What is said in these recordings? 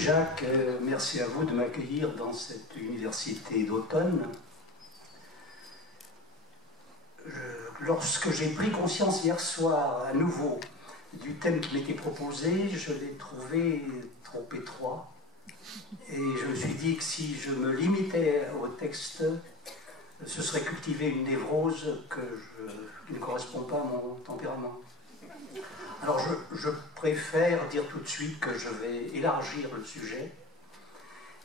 Jacques, merci à vous de m'accueillir dans cette université d'automne. Lorsque j'ai pris conscience hier soir à nouveau du thème qui m'était proposé, je l'ai trouvé trop étroit. Et je me suis dit que si je me limitais au texte, ce serait cultiver une névrose qui ne correspond pas à mon tempérament. Alors je préfère dire tout de suite que je vais élargir le sujet.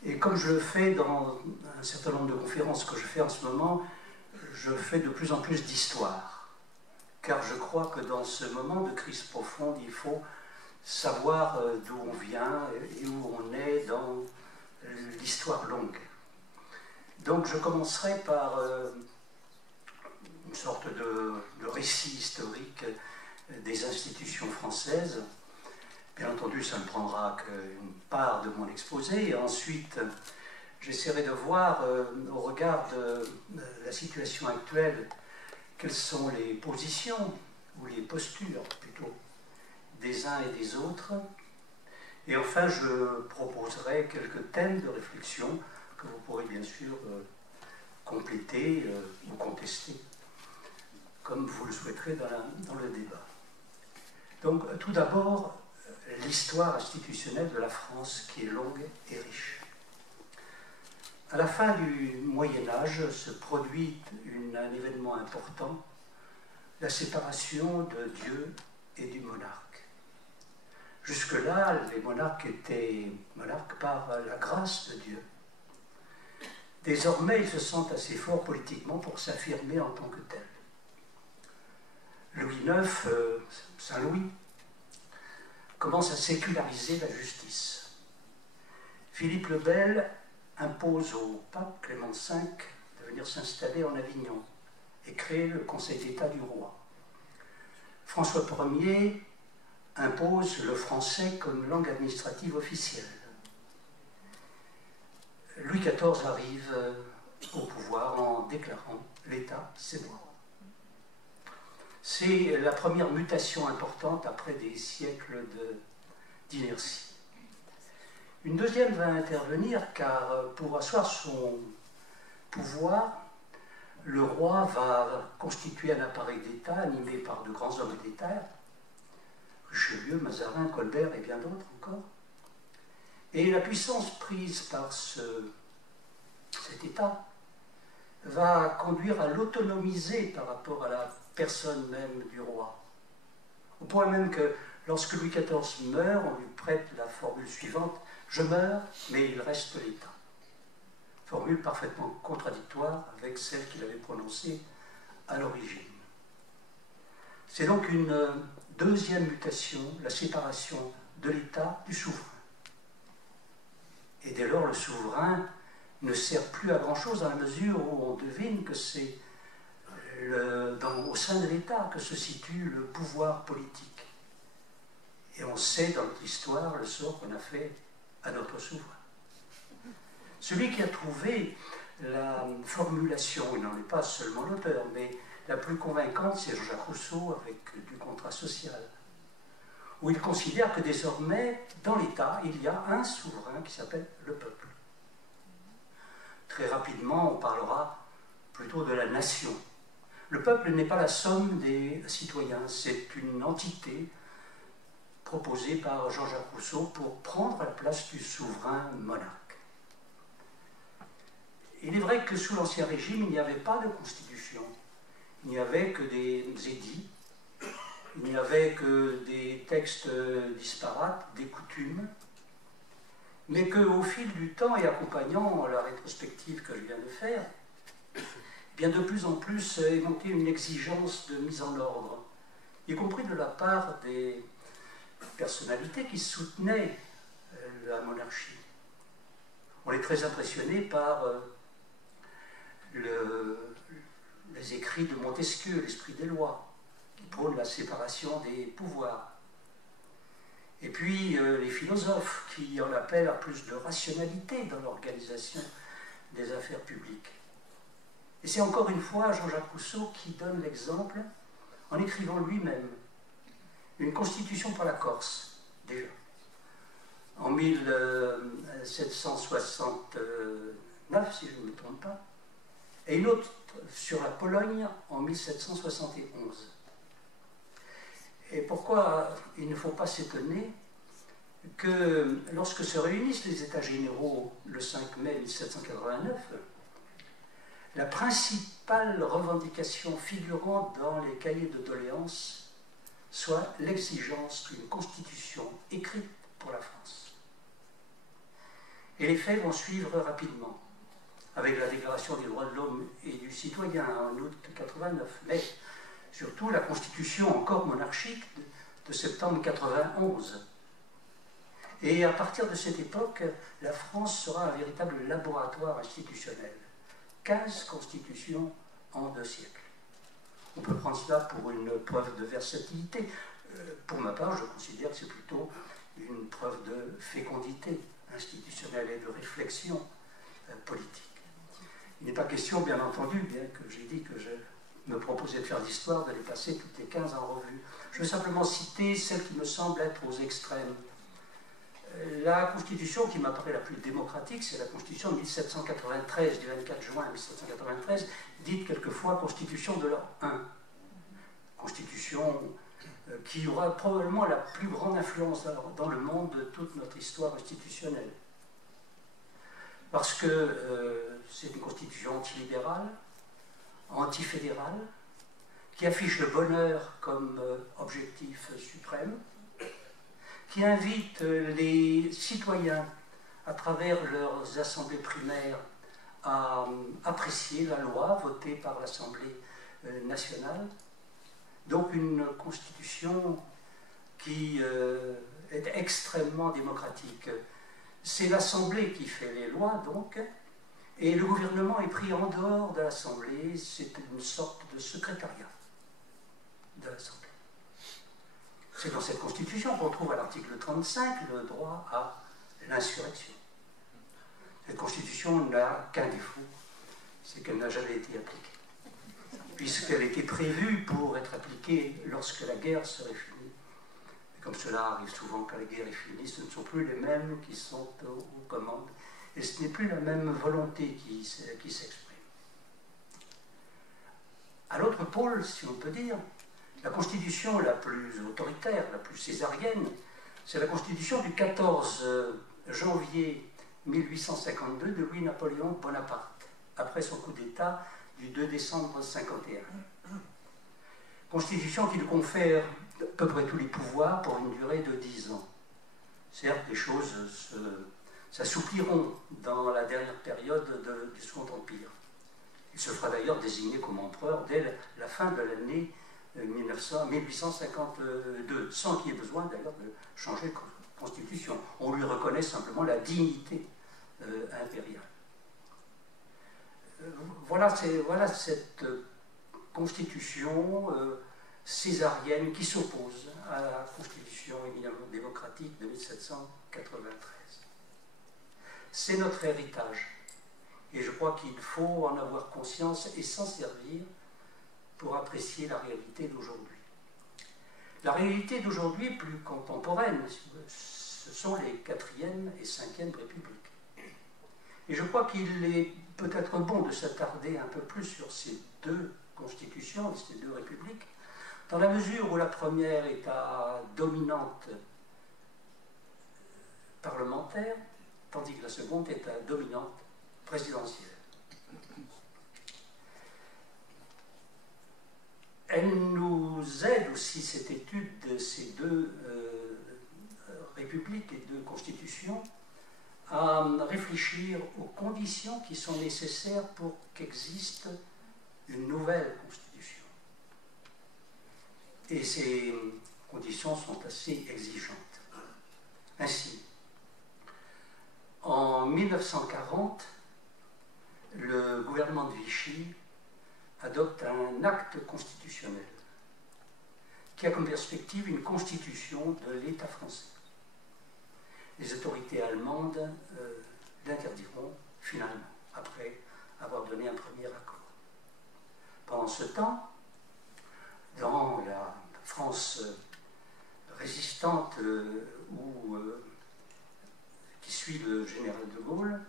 Et comme je le fais dans un certain nombre de conférences que je fais en ce moment, je fais de plus en plus d'histoire. Car je crois que dans ce moment de crise profonde, il faut savoir d'où on vient et où on est dans l'histoire longue. Donc je commencerai par une sorte de récit historique des institutions françaises. Bien entendu, ça ne prendra qu'une part de mon exposé. Et ensuite, j'essaierai de voir, au regard de la situation actuelle, quelles sont les positions, ou les postures plutôt, des uns et des autres. Et enfin, je proposerai quelques thèmes de réflexion que vous pourrez bien sûr compléter ou contester, comme vous le souhaiterez dans le débat. Donc, tout d'abord, l'histoire institutionnelle de la France, qui est longue et riche. À la fin du Moyen-Âge se produit un événement important, la séparation de Dieu et du monarque. Jusque-là, les monarques étaient monarques par la grâce de Dieu. Désormais, ils se sentent assez forts politiquement pour s'affirmer en tant que tels. Louis IX, Saint-Louis, commence à séculariser la justice. Philippe le Bel impose au pape Clément V de venir s'installer en Avignon et créer le Conseil d'État du roi. François Ier impose le français comme langue administrative officielle. Louis XIV arrive au pouvoir en déclarant « l'État, c'est moi ». C'est la première mutation importante après des siècles d'inertie. Une deuxième va intervenir car pour asseoir son pouvoir, le roi va constituer un appareil d'État animé par de grands hommes d'État, Richelieu, Mazarin, Colbert et bien d'autres encore. Et la puissance prise par cet État va conduire à l'autonomiser par rapport à la personne même du roi. Au point même que lorsque Louis XIV meurt, on lui prête la formule suivante « Je meurs, mais il reste l'État ». Formule parfaitement contradictoire avec celle qu'il avait prononcée à l'origine. C'est donc une deuxième mutation, la séparation de l'État du souverain. Et dès lors, le souverain ne sert plus à grand-chose dans la mesure où on devine que c'est au sein de l'État que se situe le pouvoir politique. Et on sait dans notre histoire le sort qu'on a fait à notre souverain. Celui qui a trouvé la formulation, il n'en est pas seulement l'auteur, mais la plus convaincante, c'est Jean-Jacques Rousseau avec du contrat social, où il considère que désormais, dans l'État, il y a un souverain qui s'appelle le peuple. Très rapidement, on parlera plutôt de la nation. Le peuple n'est pas la somme des citoyens, c'est une entité proposée par Jean-Jacques Rousseau pour prendre la place du souverain monarque. Il est vrai que sous l'Ancien Régime, il n'y avait pas de constitution, il n'y avait que des édits, il n'y avait que des textes disparates, des coutumes, mais qu'au fil du temps et accompagnant la rétrospective que je viens de faire, bien de plus en plus est montée une exigence de mise en ordre, y compris de la part des personnalités qui soutenaient la monarchie. On est très impressionné par les écrits de Montesquieu, l'esprit des lois, qui prône la séparation des pouvoirs. Et puis les philosophes qui en appellent à plus de rationalité dans l'organisation des affaires publiques. Et c'est encore une fois Jean-Jacques Rousseau qui donne l'exemple en écrivant lui-même une constitution pour la Corse, déjà. en 1769, si je ne me trompe pas, et une autre sur la Pologne en 1771. Et pourquoi il ne faut pas s'étonner que lorsque se réunissent les États généraux le 5 mai 1789, la principale revendication figurant dans les cahiers de doléances soit l'exigence d'une constitution écrite pour la France. Et les faits vont suivre rapidement, avec la Déclaration des droits de l'homme et du citoyen en août 89, mais surtout la constitution encore monarchique de septembre 91. Et à partir de cette époque, la France sera un véritable laboratoire institutionnel. 15 constitutions en 2 siècles. On peut prendre cela pour une preuve de versatilité. Pour ma part, je considère que c'est plutôt une preuve de fécondité institutionnelle et de réflexion politique. Il n'est pas question, bien entendu, bien que j'ai dit que je me proposais de faire l'histoire, de les passer toutes les 15 en revue. Je veux simplement citer celle qui me semble être aux extrêmes. La constitution qui m'apparaît la plus démocratique, c'est la constitution de 1793, du 24 juin 1793, dite quelquefois constitution de l'an 1. Constitution qui aura probablement la plus grande influence dans le monde de toute notre histoire institutionnelle. Parce que c'est une constitution antilibérale, antifédérale, qui affiche le bonheur comme objectif suprême, qui invite les citoyens, à travers leurs assemblées primaires, à apprécier la loi votée par l'Assemblée nationale. Donc une constitution qui est extrêmement démocratique. C'est l'Assemblée qui fait les lois, donc, et le gouvernement est pris en dehors de l'Assemblée. C'est une sorte de secrétariat de l'Assemblée. C'est dans cette constitution qu'on trouve à l'article 35 le droit à l'insurrection. Cette constitution n'a qu'un défaut, c'est qu'elle n'a jamais été appliquée, puisqu'elle était prévue pour être appliquée lorsque la guerre serait finie. Et comme cela arrive souvent quand la guerre est finie, ce ne sont plus les mêmes qui sont aux commandes, et ce n'est plus la même volonté qui s'exprime. À l'autre pôle, si on peut dire, la constitution la plus autoritaire, la plus césarienne, c'est la constitution du 14 janvier 1852 de Louis-Napoléon Bonaparte, après son coup d'État du 2 décembre 1951. Constitution qui lui confère à peu près tous les pouvoirs pour une durée de 10 ans. Certes, les choses s'assoupliront dans la dernière période du Second Empire. Il se fera d'ailleurs désigner comme empereur dès la fin de l'année 1852, sans qu'il y ait besoin d'ailleurs de changer de constitution. On lui reconnaît simplement la dignité impériale. Voilà cette constitution césarienne qui s'oppose à la constitution éminemment démocratique de 1793. C'est notre héritage. Et je crois qu'il faut en avoir conscience et s'en servir pour apprécier la réalité d'aujourd'hui. La réalité d'aujourd'hui, plus contemporaine, ce sont les 4e et 5e républiques. Et je crois qu'il est peut-être bon de s'attarder un peu plus sur ces 2 constitutions, ces 2 républiques, dans la mesure où la première est à dominante parlementaire, tandis que la seconde est à dominante présidentielle. Elle nous aide aussi, cette étude de ces 2 républiques et 2 constitutions, à réfléchir aux conditions qui sont nécessaires pour qu'existe une nouvelle constitution. Et ces conditions sont assez exigeantes. Ainsi, en 1940, le gouvernement de Vichy adopte un acte constitutionnel qui a comme perspective une constitution de l'État français. Les autorités allemandes l'interdiront finalement, après avoir donné un premier accord. Pendant ce temps, dans la France résistante ou général de Gaulle,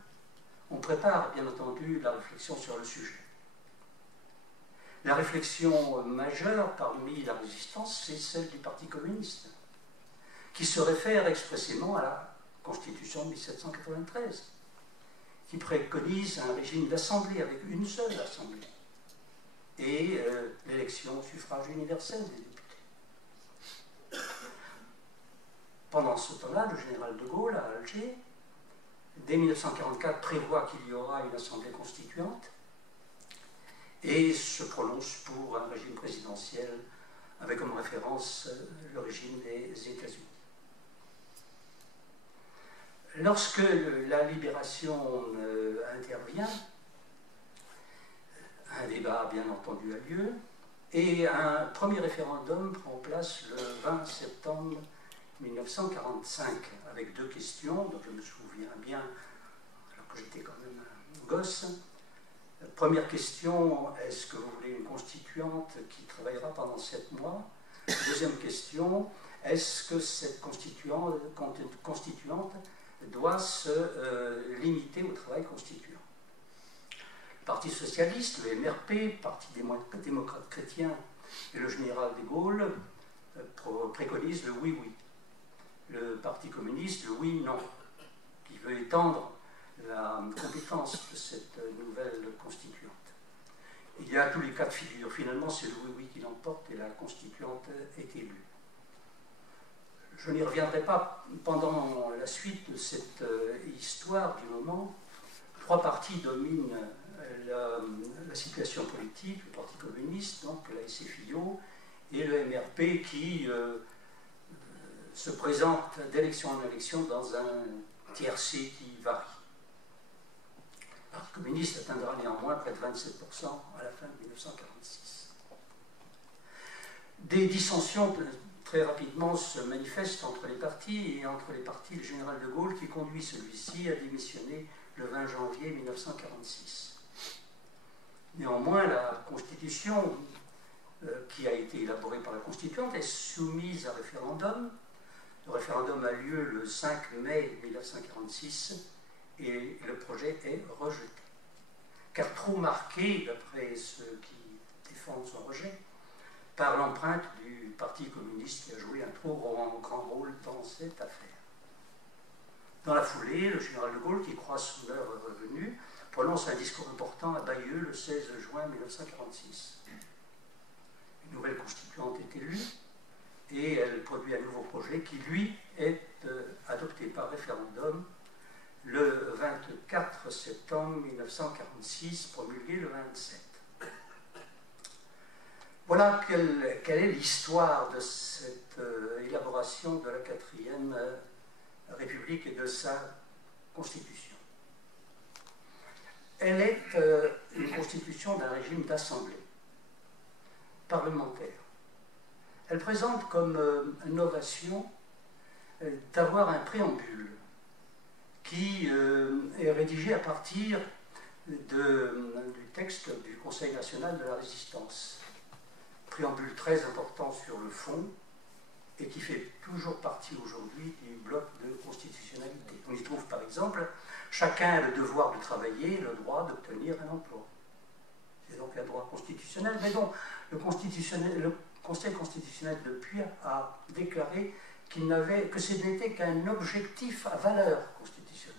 on prépare bien entendu la réflexion sur le sujet. La réflexion majeure parmi la résistance, c'est celle du Parti communiste, qui se réfère expressément à la Constitution de 1793, qui préconise un régime d'assemblée avec une seule assemblée et l'élection au suffrage universel des députés. Pendant ce temps-là, le général de Gaulle, à Alger, dès 1944, prévoit qu'il y aura une assemblée constituante et se prononce pour un régime présidentiel avec comme référence le régime des États-Unis. Lorsque la libération intervient, un débat bien entendu a lieu et un premier référendum prend place le 20 septembre 1945 avec deux questions dont je me souviens bien alors que j'étais quand même un gosse. Première question, est-ce que vous voulez une constituante qui travaillera pendant 7 mois? Deuxième question, est-ce que cette constituante doit se limiter au travail constituant? Le Parti socialiste, le MRP, Parti démocrate chrétien et le général de Gaulle préconisent le oui-oui. Le Parti communiste, le oui-non, qui veut étendre la compétence de cette nouvelle constituante. Il y a tous les cas de figure. Finalement, c'est le oui-oui qui l'emporte et la constituante est élue. Je n'y reviendrai pas pendant la suite de cette histoire du moment. 3 partis dominent la situation politique, le Parti communiste, donc la SFIO, et le MRP qui se présente d'élection en élection dans un tiercé qui varie. Le Parti communiste atteindra néanmoins près de 27% à la fin de 1946. Des dissensions très rapidement se manifestent entre les partis et entre les partis le général de Gaulle qui conduit celui-ci à démissionner le 20 janvier 1946. Néanmoins, la Constitution qui a été élaborée par la Constituante est soumise à référendum. Le référendum a lieu le 5 mai 1946 et le projet est rejeté. Car trop marqué, d'après ceux qui défendent son rejet, par l'empreinte du Parti communiste qui a joué un trop grand rôle dans cette affaire. Dans la foulée, le général de Gaulle, qui croit son heure revenue, prononce un discours important à Bayeux le 16 juin 1946. Une nouvelle constituante est élue et elle produit un nouveau projet qui, lui, est adopté par référendum le 24 septembre 1946, promulgué le 27. Voilà quelle est l'histoire de cette élaboration de la 4e République et de sa constitution. Elle est une constitution d'un régime d'assemblée parlementaire. Elle présente comme innovation d'avoir un préambule qui est rédigé à partir du texte du Conseil national de la résistance. Préambule très important sur le fond et qui fait toujours partie aujourd'hui du bloc de constitutionnalité. On y trouve par exemple « Chacun a le devoir de travailler et le droit d'obtenir un emploi ». C'est donc un droit constitutionnel, mais dont le Conseil constitutionnel depuis a déclaré que ce n'était qu'un objectif à valeur constitutionnelle.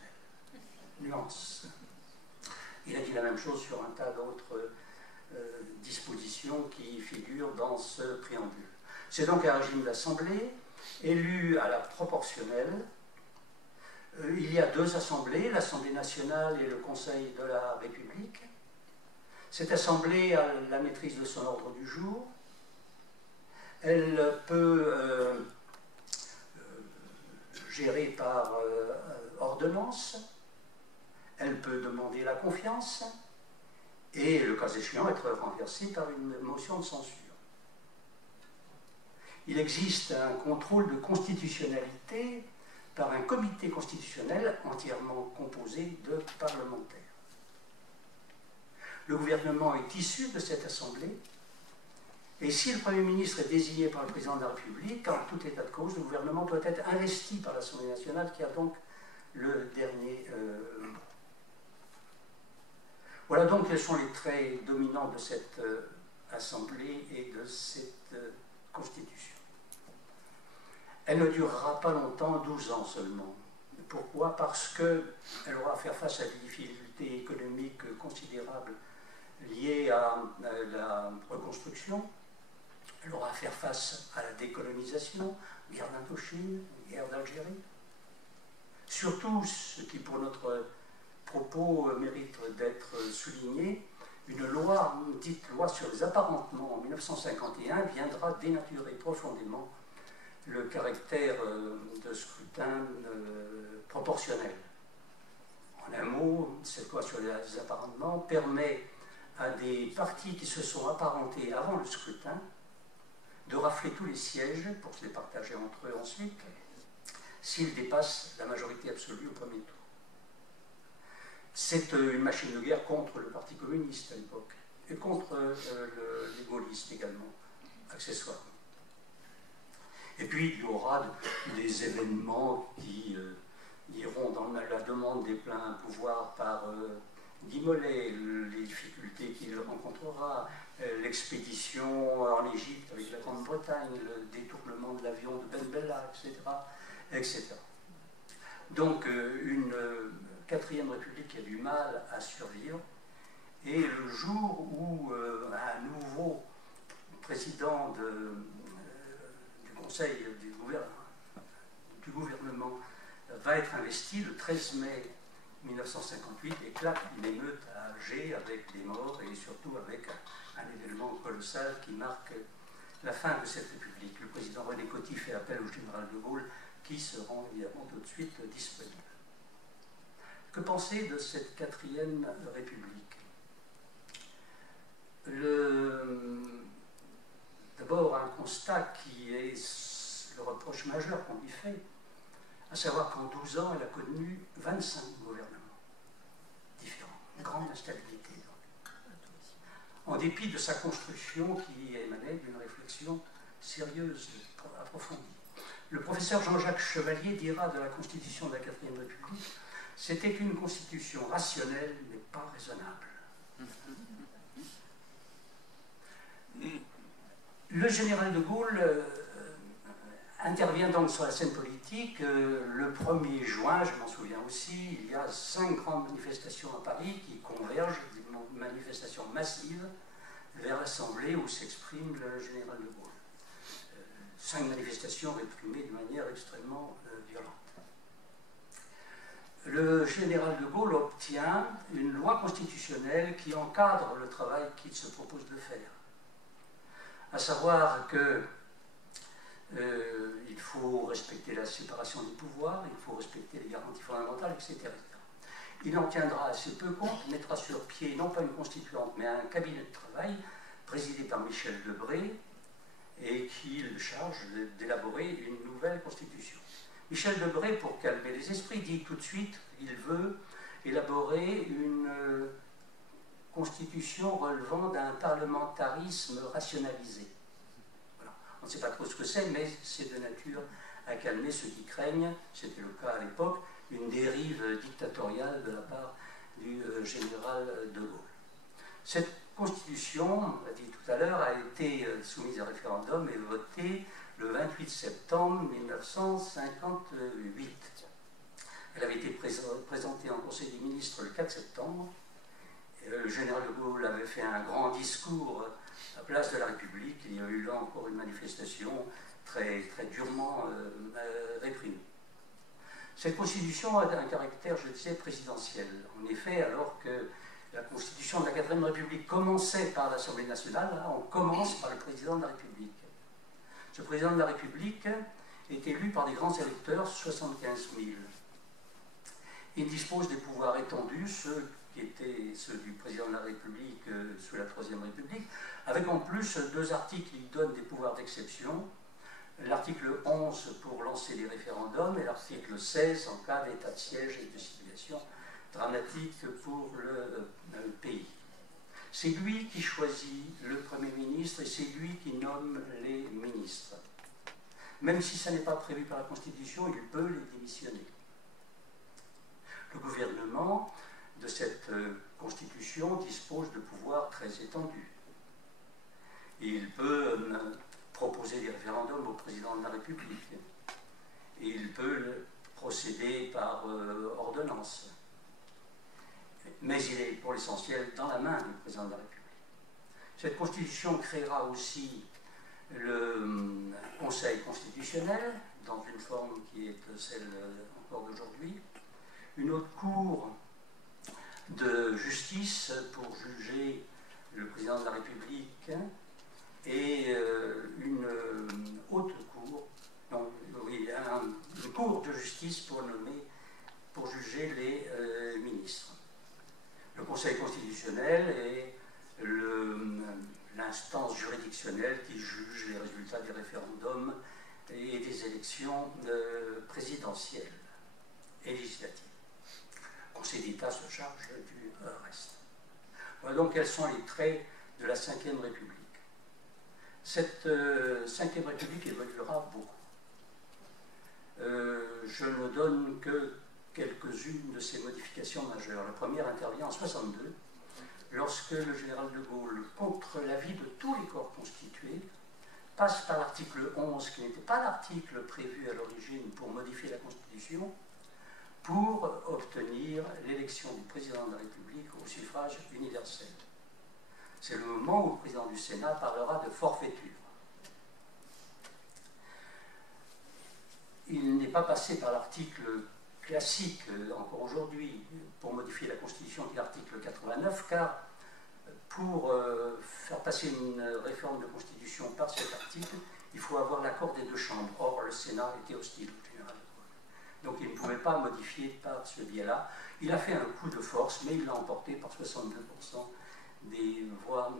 Nuance. Il a dit la même chose sur un tas d'autres dispositions qui figurent dans ce préambule. C'est donc un régime d'assemblée élu à la proportionnelle. Il y a 2 assemblées, l'Assemblée nationale et le Conseil de la République. Cette assemblée a la maîtrise de son ordre du jour. Elle peut gérer par ordonnance. Elle peut demander la confiance et, le cas échéant, être renversée par une motion de censure. Il existe un contrôle de constitutionnalité par un comité constitutionnel entièrement composé de parlementaires. Le gouvernement est issu de cette assemblée et si le Premier ministre est désigné par le président de la République, en tout état de cause, le gouvernement doit être investi par l'Assemblée nationale qui a donc le dernier mot. Voilà donc quels sont les traits dominants de cette Assemblée et de cette Constitution. Elle ne durera pas longtemps, 12 ans seulement. Pourquoi? Parce qu'elle aura à faire face à des difficultés économiques considérables liées à la reconstruction. Elle aura à faire face à la décolonisation, guerre d'Indochine, guerre d'Algérie. Surtout, ce qui pour notre propos mérite d'être souligné, une loi, dite loi sur les apparentements en 1951, viendra dénaturer profondément le caractère de scrutin proportionnel. En un mot, cette loi sur les apparentements permet à des partis qui se sont apparentés avant le scrutin de rafler tous les sièges pour se les partager entre eux ensuite, s'ils dépassent la majorité absolue au premier tour. C'est une machine de guerre contre le Parti communiste à l'époque, et contre les gaullistes également, accessoirement. Et puis il y aura des événements qui iront dans la demande des pleins pouvoirs par Guy Mollet, les difficultés qu'il rencontrera, l'expédition en Égypte avec la Grande-Bretagne, le détournement de l'avion de Ben Bella, etc., etc. Donc une quatrième république qui a du mal à survivre, et le jour où un nouveau président du Conseil du gouvernement va être investi, le 13 mai 1958, éclate une émeute à Alger avec des morts et surtout avec un événement colossal qui marque la fin de cette république. Le président René Coty fait appel au général de Gaulle qui se rend évidemment tout de suite disponible. Que penser de cette quatrième république? D'abord, un constat qui est le reproche majeur qu'on lui fait, à savoir qu'en 12 ans, elle a connu 25 gouvernements différents, une grande instabilité. Donc. En dépit de sa construction qui émanait d'une réflexion sérieuse, approfondie. Le professeur Jean-Jacques Chevalier dira de la Constitution de la 4e République: c'était une constitution rationnelle, mais pas raisonnable. Le général de Gaulle intervient donc sur la scène politique le 1er juin, je m'en souviens aussi, il y a 5 grandes manifestations à Paris qui convergent, des manifestations massives, vers l'Assemblée où s'exprime le général de Gaulle. 5 manifestations réprimées de manière extrêmement violente. Le général de Gaulle obtient une loi constitutionnelle qui encadre le travail qu'il se propose de faire. À savoir que il faut respecter la séparation des pouvoirs, il faut respecter les garanties fondamentales, etc. Il en tiendra assez peu compte, mettra sur pied non pas une constituante, mais un cabinet de travail présidé par Michel Debré et qui le charge d'élaborer une nouvelle constitution. Michel Debré, pour calmer les esprits, dit tout de suite qu'il veut élaborer une constitution relevant d'un parlementarisme rationalisé. Voilà. On ne sait pas trop ce que c'est, mais c'est de nature à calmer ceux qui craignent, c'était le cas à l'époque, une dérive dictatoriale de la part du général de Gaulle. Cette constitution, on l'a dit tout à l'heure, a été soumise à référendum et votée le 28 septembre 1958. Elle avait été présentée en Conseil des ministres le 4 septembre. Le général de Gaulle avait fait un grand discours à la place de la République. Il y a eu là encore une manifestation très, très durement réprimée. Cette constitution a un caractère, je disais, présidentiel. En effet, alors que la constitution de la 4e République commençait par l'Assemblée nationale, là, on commence par le président de la République. Ce président de la République est élu par des grands électeurs, 75 000. Il dispose des pouvoirs étendus, ceux qui étaient ceux du président de la République sous la 3e République, avec en plus 2 articles qui donnent des pouvoirs d'exception. L'article 11 pour lancer les référendums et l'article 16 en cas d'état de siège et de situation dramatique pour le pays. C'est lui qui choisit le Premier ministre et c'est lui qui nomme les ministres. Même si ça n'est pas prévu par la Constitution, il peut les démissionner. Le gouvernement de cette Constitution dispose de pouvoirs très étendus. Il peut proposer des référendums au président de la République. Et il peut procéder par ordonnance. Mais il est pour l'essentiel dans la main du président de la République. Cette Constitution créera aussi le Conseil constitutionnel, dans une forme qui est celle encore d'aujourd'hui, une autre cour de justice pour juger le président de la République et une haute cour, non, oui, une cour de justice pour juger les ministres. Le Conseil constitutionnel est l'instance juridictionnelle qui juge les résultats des référendums et des élections présidentielles et législatives. Le Conseil d'État se charge du reste. Voilà donc quels sont les traits de la Ve République. Cette Ve République évoluera beaucoup. Je ne donne que quelques-unes de ces modifications majeures. La première intervient en 1962, lorsque le général de Gaulle, contre l'avis de tous les corps constitués, passe par l'article 11, qui n'était pas l'article prévu à l'origine pour modifier la Constitution, pour obtenir l'élection du président de la République au suffrage universel. C'est le moment où le président du Sénat parlera de forfaiture. Il n'est pas passé par l'article classique, encore aujourd'hui, pour modifier la Constitution, qui est l'article 89, car pour faire passer une réforme de Constitution par cet article, il faut avoir l'accord des deux chambres. Or, le Sénat était hostile au général de Gaulle. Donc, il ne pouvait pas modifier par ce biais-là. Il a fait un coup de force, mais il l'a emporté par 62% des voix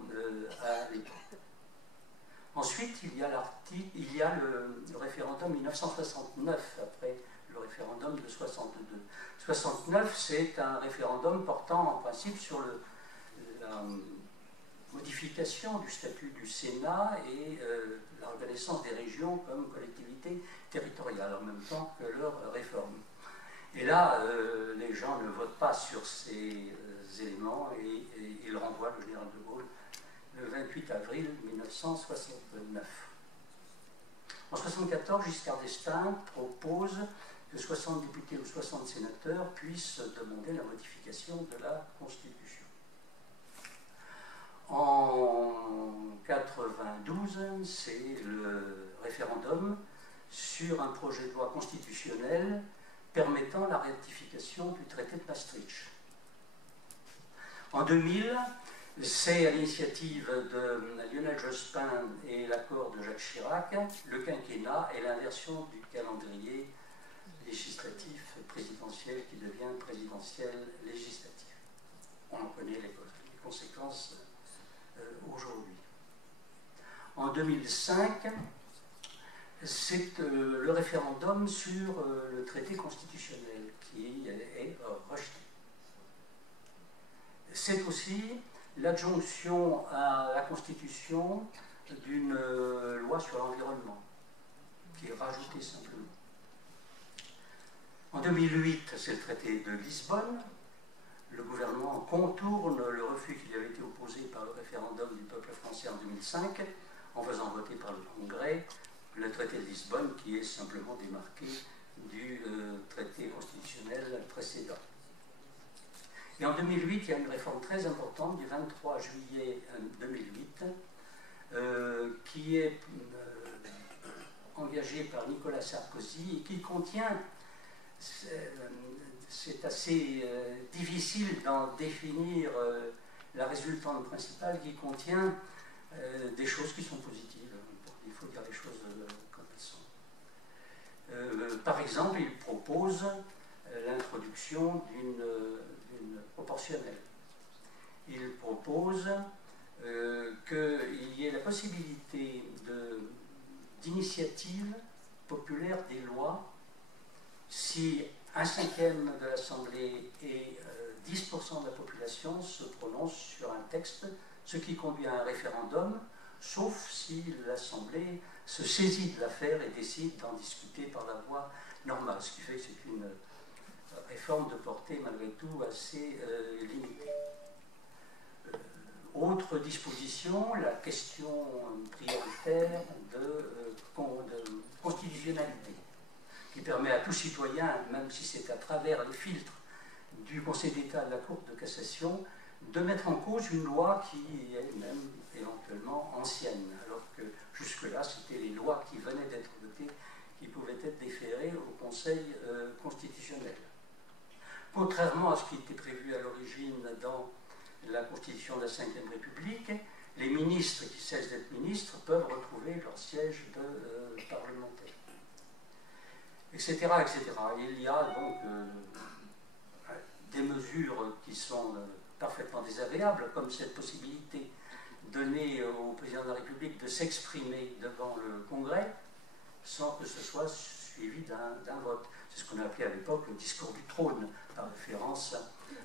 à l'époque. Ensuite, il y a le référendum 1969, après le référendum de 62. 69, c'est un référendum portant en principe sur la modification du statut du Sénat et la reconnaissance des régions comme collectivités territoriales en même temps que leur réforme. Et là, les gens ne votent pas sur ces éléments et ils renvoient le général de Gaulle le 28 avril 1969. En 1974, Giscard d'Estaing propose que 60 députés ou 60 sénateurs puissent demander la modification de la Constitution. En 1992, c'est le référendum sur un projet de loi constitutionnelle permettant la ratification du traité de Maastricht. En 2000, c'est à l'initiative de Lionel Jospin et l'accord de Jacques Chirac, le quinquennat et l'inversion du calendrier législatif présidentiel qui devient présidentiel législatif. On en connaît les conséquences aujourd'hui. En 2005, c'est le référendum sur le traité constitutionnel qui est rejeté. C'est aussi l'adjonction à la Constitution d'une loi sur l'environnement, qui est rajoutée simplement. En 2008, c'est le traité de Lisbonne. Le gouvernement contourne le refus qui lui avait été opposé par le référendum du peuple français en 2005, en faisant voter par le Congrès le traité de Lisbonne, qui est simplement démarqué du traité constitutionnel précédent. Et en 2008, il y a une réforme très importante du 23 juillet 2008 qui est engagée par Nicolas Sarkozy et qui contient, c'est assez difficile d'en définir la résultante principale, qui contient des choses qui sont positives. Il faut dire les choses comme elles sont. Par exemple, il propose l'introduction d'une proportionnelle. Il propose qu'il y ait la possibilité d'initiative populaire des lois si 1/5 de l'Assemblée et 10% de la population se prononcent sur un texte, ce qui conduit à un référendum, sauf si l'Assemblée se saisit de l'affaire et décide d'en discuter par la voie normale, ce qui fait que c'est une réforme de portée malgré tout assez limitée. Autre disposition, la question prioritaire de constitutionnalité, qui permet à tout citoyen, même si c'est à travers les filtres du Conseil d'État et de la Cour de cassation, de mettre en cause une loi qui est même éventuellement ancienne, alors que jusque-là, c'était les lois qui venaient d'être votées qui pouvaient être déférées au Conseil constitutionnel. Contrairement à ce qui était prévu à l'origine dans la Constitution de la Ve République, les ministres qui cessent d'être ministres peuvent retrouver leur siège de parlementaire, etc., etc. Il y a donc des mesures qui sont parfaitement désagréables, comme cette possibilité donnée au président de la République de s'exprimer devant le Congrès sans que ce soit suivi d'un vote. C'est ce qu'on a appelé à l'époque le discours du trône, par référence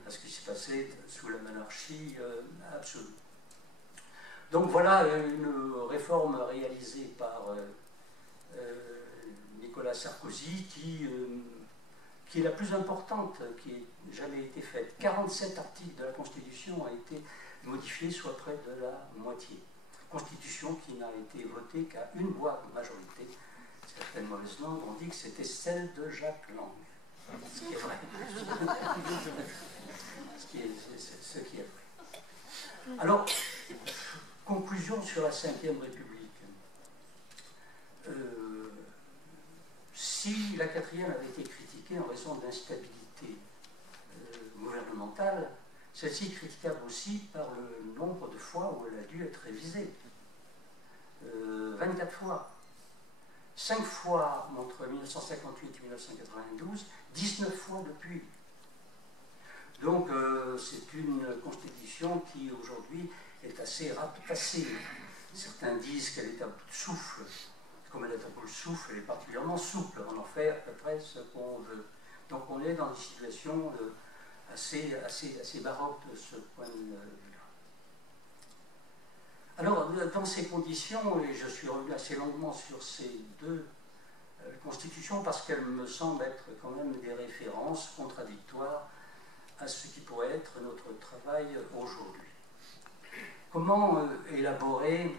à ce qui s'est passé sous la monarchie absolue. Donc voilà une réforme réalisée par Nicolas Sarkozy qui est la plus importante qui ait jamais été faite. 47 articles de la Constitution ont été modifiés, soit près de la moitié. Constitution qui n'a été votée qu'à une voix de majorité. Certaines mauvaises langues ont dit que c'était celle de Jacques Lang. Ce qui est vrai. Ce qui est vrai. Alors, conclusion sur la Ve République. Si la quatrième avait été critiquée en raison de l'instabilité gouvernementale, celle-ci est critiquable aussi par le nombre de fois où elle a dû être révisée. 24 fois. 5 fois entre 1958 et 1992, 19 fois depuis. Donc c'est une constitution qui aujourd'hui est assez rapassée. Certains disent qu'elle est à bout de souffle. Comme elle est à bout de souffle, elle est particulièrement souple. On en fait à peu près ce qu'on veut. Donc on est dans des situations assez baroques de ce point de vue-là. Alors, dans ces conditions, et je suis revenu assez longuement sur ces deux constitutions parce qu'elles me semblent être quand même des références contradictoires à ce qui pourrait être notre travail aujourd'hui. Comment élaborer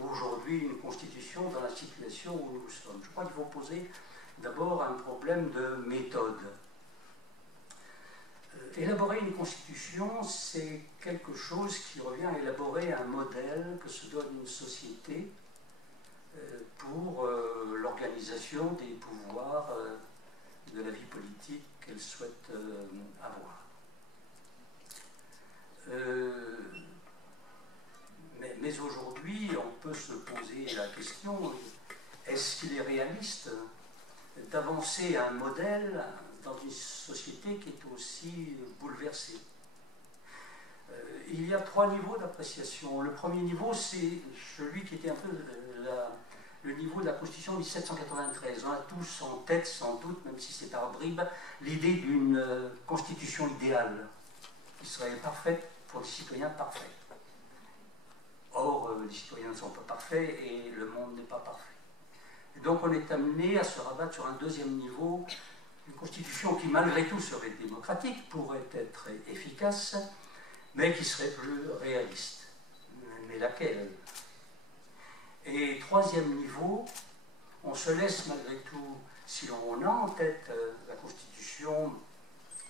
aujourd'hui une constitution dans la situation où nous sommes? Je crois qu'il faut poser d'abord un problème de méthode. Élaborer une constitution, c'est quelque chose qui revient à élaborer un modèle que se donne une société pour l'organisation des pouvoirs de la vie politique qu'elle souhaite avoir. Mais aujourd'hui, on peut se poser la question, est-ce qu'il est réaliste d'avancer un modèle dans une société qui est aussi bouleversée? Il y a 3 niveaux d'appréciation. Le premier niveau, c'est celui qui était un peu le niveau de la Constitution de 1793. On a tous en tête, sans doute, même si c'est par bribes, l'idée d'une constitution idéale, qui serait parfaite pour les citoyens parfaits. Or, les citoyens ne sont pas parfaits et le monde n'est pas parfait. Et donc on est amené à se rabattre sur un deuxième niveau, une constitution qui malgré tout serait démocratique, pourrait être efficace, mais qui serait plus réaliste. Mais laquelle? Et troisième niveau, on se laisse malgré tout, si on a en tête la constitution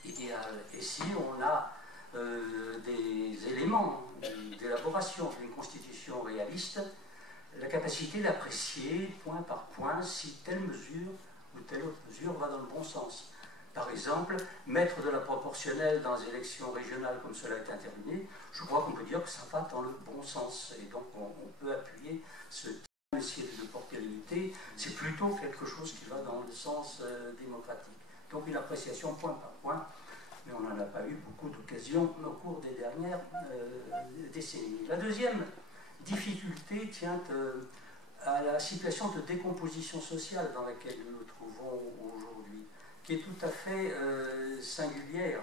idéale, et si on a des éléments d'élaboration d'une constitution réaliste, la capacité d'apprécier point par point si telle mesure ou telle autre mesure va dans le bon sens. Par exemple, mettre de la proportionnelle dans les élections régionales comme cela est intervenu, je crois qu'on peut dire que ça va dans le bon sens. Et donc on peut appuyer ce type de portée limitée, c'est plutôt quelque chose qui va dans le sens démocratique. Donc une appréciation point par point, mais on n'en a pas eu beaucoup d'occasions au cours des dernières décennies. La deuxième difficulté tient à la situation de décomposition sociale dans laquelle nous nous trouvons aujourd'hui, qui est tout à fait singulière.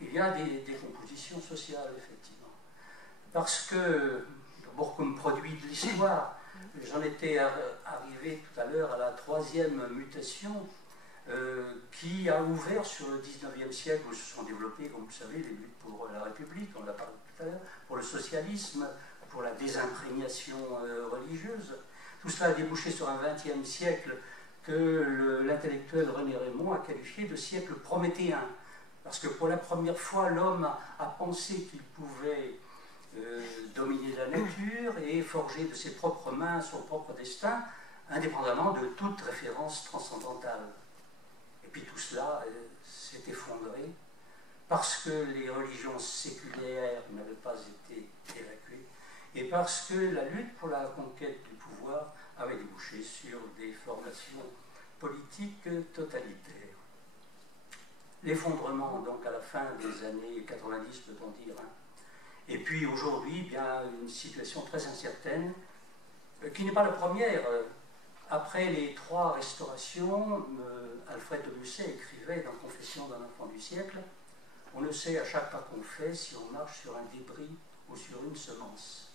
Il y a des décompositions sociales, effectivement. Parce que, d'abord comme produit de l'histoire, j'en étais arrivé tout à l'heure à la 3e mutation, qui a ouvert sur le 19e siècle, où se sont développées, comme vous savez, les luttes pour la République, on l'a parlé tout à l'heure, pour le socialisme, pour la désimprégnation religieuse. Tout cela a débouché sur un 20e siècle que l'intellectuel René Raymond a qualifié de siècle prométhéen. Parce que pour la première fois, l'homme a pensé qu'il pouvait dominer la nature et forger de ses propres mains son propre destin, indépendamment de toute référence transcendantale. Et puis tout cela s'est effondré parce que les religions séculaires n'avaient pas été évacuées et parce que la lutte pour la conquête du pouvoir avait débouché sur des formations politiques totalitaires. L'effondrement, donc, à la fin des années 90, peut-on dire. Et puis aujourd'hui, bien, une situation très incertaine, qui n'est pas la première. Après les 3 restaurations, Alfred de Musset écrivait dans Confession d'un enfant du siècle, on ne sait à chaque pas qu'on fait si on marche sur un débris ou sur une semence.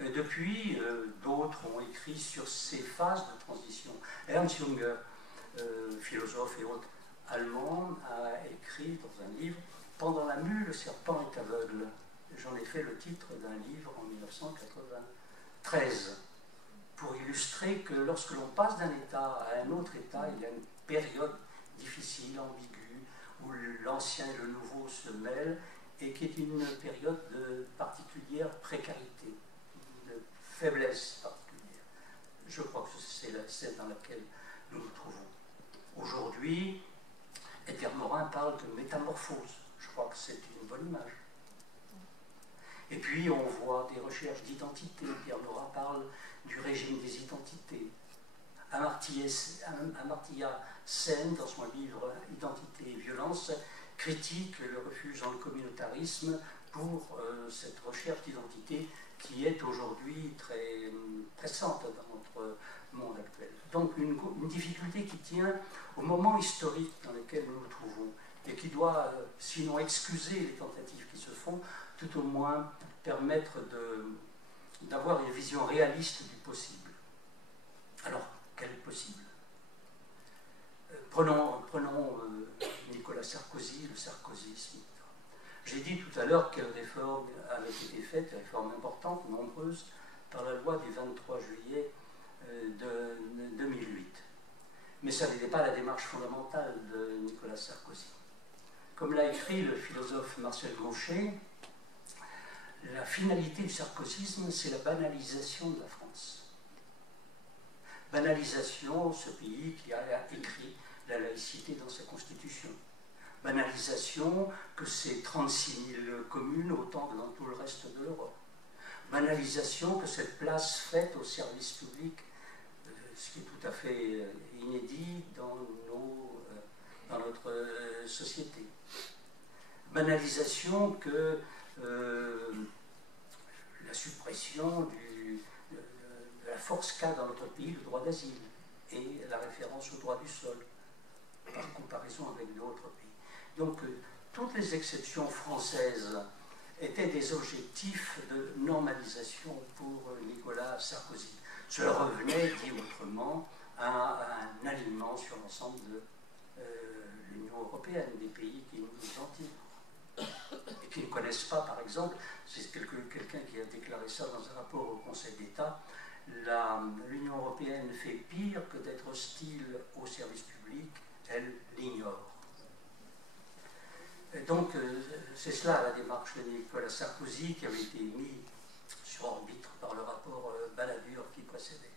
Depuis, d'autres ont écrit sur ces phases de transition. Ernst Jünger, philosophe et autre allemand, a écrit dans un livre « Pendant la mue, le serpent est aveugle ». J'en ai fait le titre d'un livre en 1993, pour illustrer que lorsque l'on passe d'un état à un autre état, il y a une période difficile, ambiguë, où l'ancien et le nouveau se mêlent, et qui est une période de particulière précarité, de faiblesse particulière. Je crois que c'est la scène dans laquelle nous nous trouvons. Aujourd'hui, Edgar Morin parle de métamorphose. Je crois que c'est une bonne image. Et puis on voit des recherches d'identité. Edgar Morin parle du régime des identités. Amartya Sen, dans son livre Identité et violence, critique le refuge dans le communautarisme pour cette recherche d'identité qui est aujourd'hui très pressante dans notre monde actuel. Donc une difficulté qui tient au moment historique dans lequel nous nous trouvons et qui doit, sinon excuser les tentatives qui se font, tout au moins permettre d'avoir une vision réaliste du possible. Alors, quel possible? Prenons Nicolas Sarkozy, le sarkozysme. J'ai dit tout à l'heure quelles réformes avaient été faites, des réformes importantes, nombreuses, par la loi du 23 juillet de 2008. Mais ça n'était pas la démarche fondamentale de Nicolas Sarkozy. Comme l'a écrit le philosophe Marcel Gauchet, la finalité du sarkozysme, c'est la banalisation de la France. Banalisation, ce pays qui a écrit la laïcité dans sa constitution. Banalisation que c'est 36 000 communes, autant que dans tout le reste de l'Europe. Banalisation que cette place faite au service public, ce qui est tout à fait inédit dans notre société. Banalisation que la suppression de la force qu'a dans notre pays le droit d'asile et la référence au droit du sol, par comparaison avec d'autres pays. Donc, toutes les exceptions françaises étaient des objectifs de normalisation pour Nicolas Sarkozy. Cela revenait, dit autrement, à un alignement sur l'ensemble de l'Union européenne, des pays qui nous entourent et qui ne connaissent pas, par exemple, c'est quelqu'un qui a déclaré ça dans un rapport au Conseil d'État, l'Union européenne fait pire que d'être hostile au service public, elle l'ignore. Donc, c'est cela la démarche de Nicolas Sarkozy qui avait été mis sur orbite par le rapport Balladur qui précédait.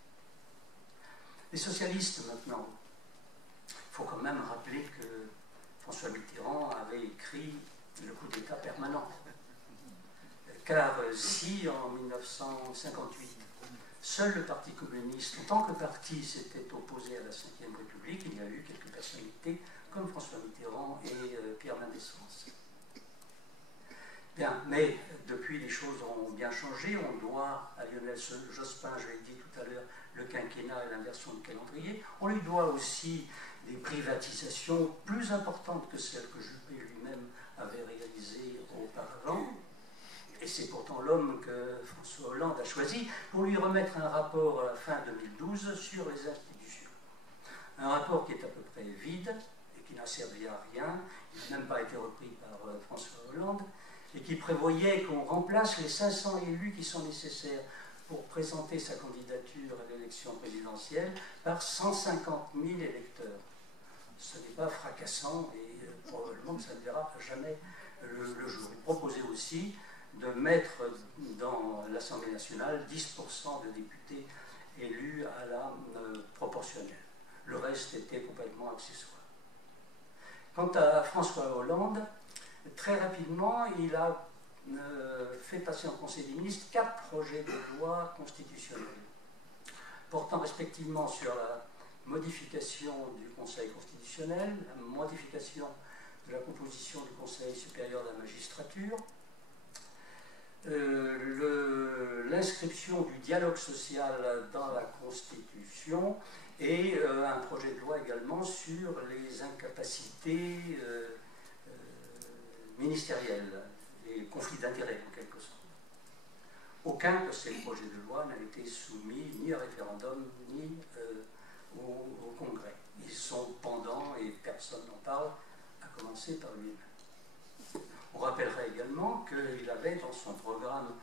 Les socialistes, maintenant, il faut quand même rappeler que François Mitterrand avait écrit le coup d'État permanent. Car si, en 1958, seul le Parti communiste, en tant que parti, s'était opposé à la Ve République, il y a eu quelques personnalités comme François Mitterrand et Pierre Mendès France. Bien, mais depuis les choses ont bien changé, on doit à Lionel Jospin, je l'ai dit tout à l'heure, le quinquennat et l'inversion du calendrier, on lui doit aussi des privatisations plus importantes que celles que Juppé lui-même avait réalisées auparavant. Et c'est pourtant l'homme que François Hollande a choisi pour lui remettre un rapport à la fin 2012 sur les institutions. Un rapport qui est à peu près vide et qui n'a servi à rien, il n'a même pas été repris par François Hollande, et qui prévoyait qu'on remplace les 500 élus qui sont nécessaires pour présenter sa candidature à l'élection présidentielle par 150 000 électeurs. Ce n'est pas fracassant et probablement que ça ne verra jamais le jour. Il proposait aussi de mettre dans l'Assemblée nationale 10% de députés élus à la proportionnelle. Le reste était complètement accessoire. Quant à François Hollande, très rapidement, il a fait passer en Conseil des ministres 4 projets de loi constitutionnels, portant respectivement sur la modification du Conseil constitutionnel, la modification de la composition du Conseil supérieur de la magistrature, l'inscription du dialogue social dans la Constitution et un projet de loi également sur les incapacités ministérielles, les conflits d'intérêts en quelque sorte. Aucun de ces projets de loi n'a été soumis ni à référendum ni au Congrès. Ils sont pendants et personne n'en parle, à commencer par lui-même. On rappellerait également qu'il avait dans son programme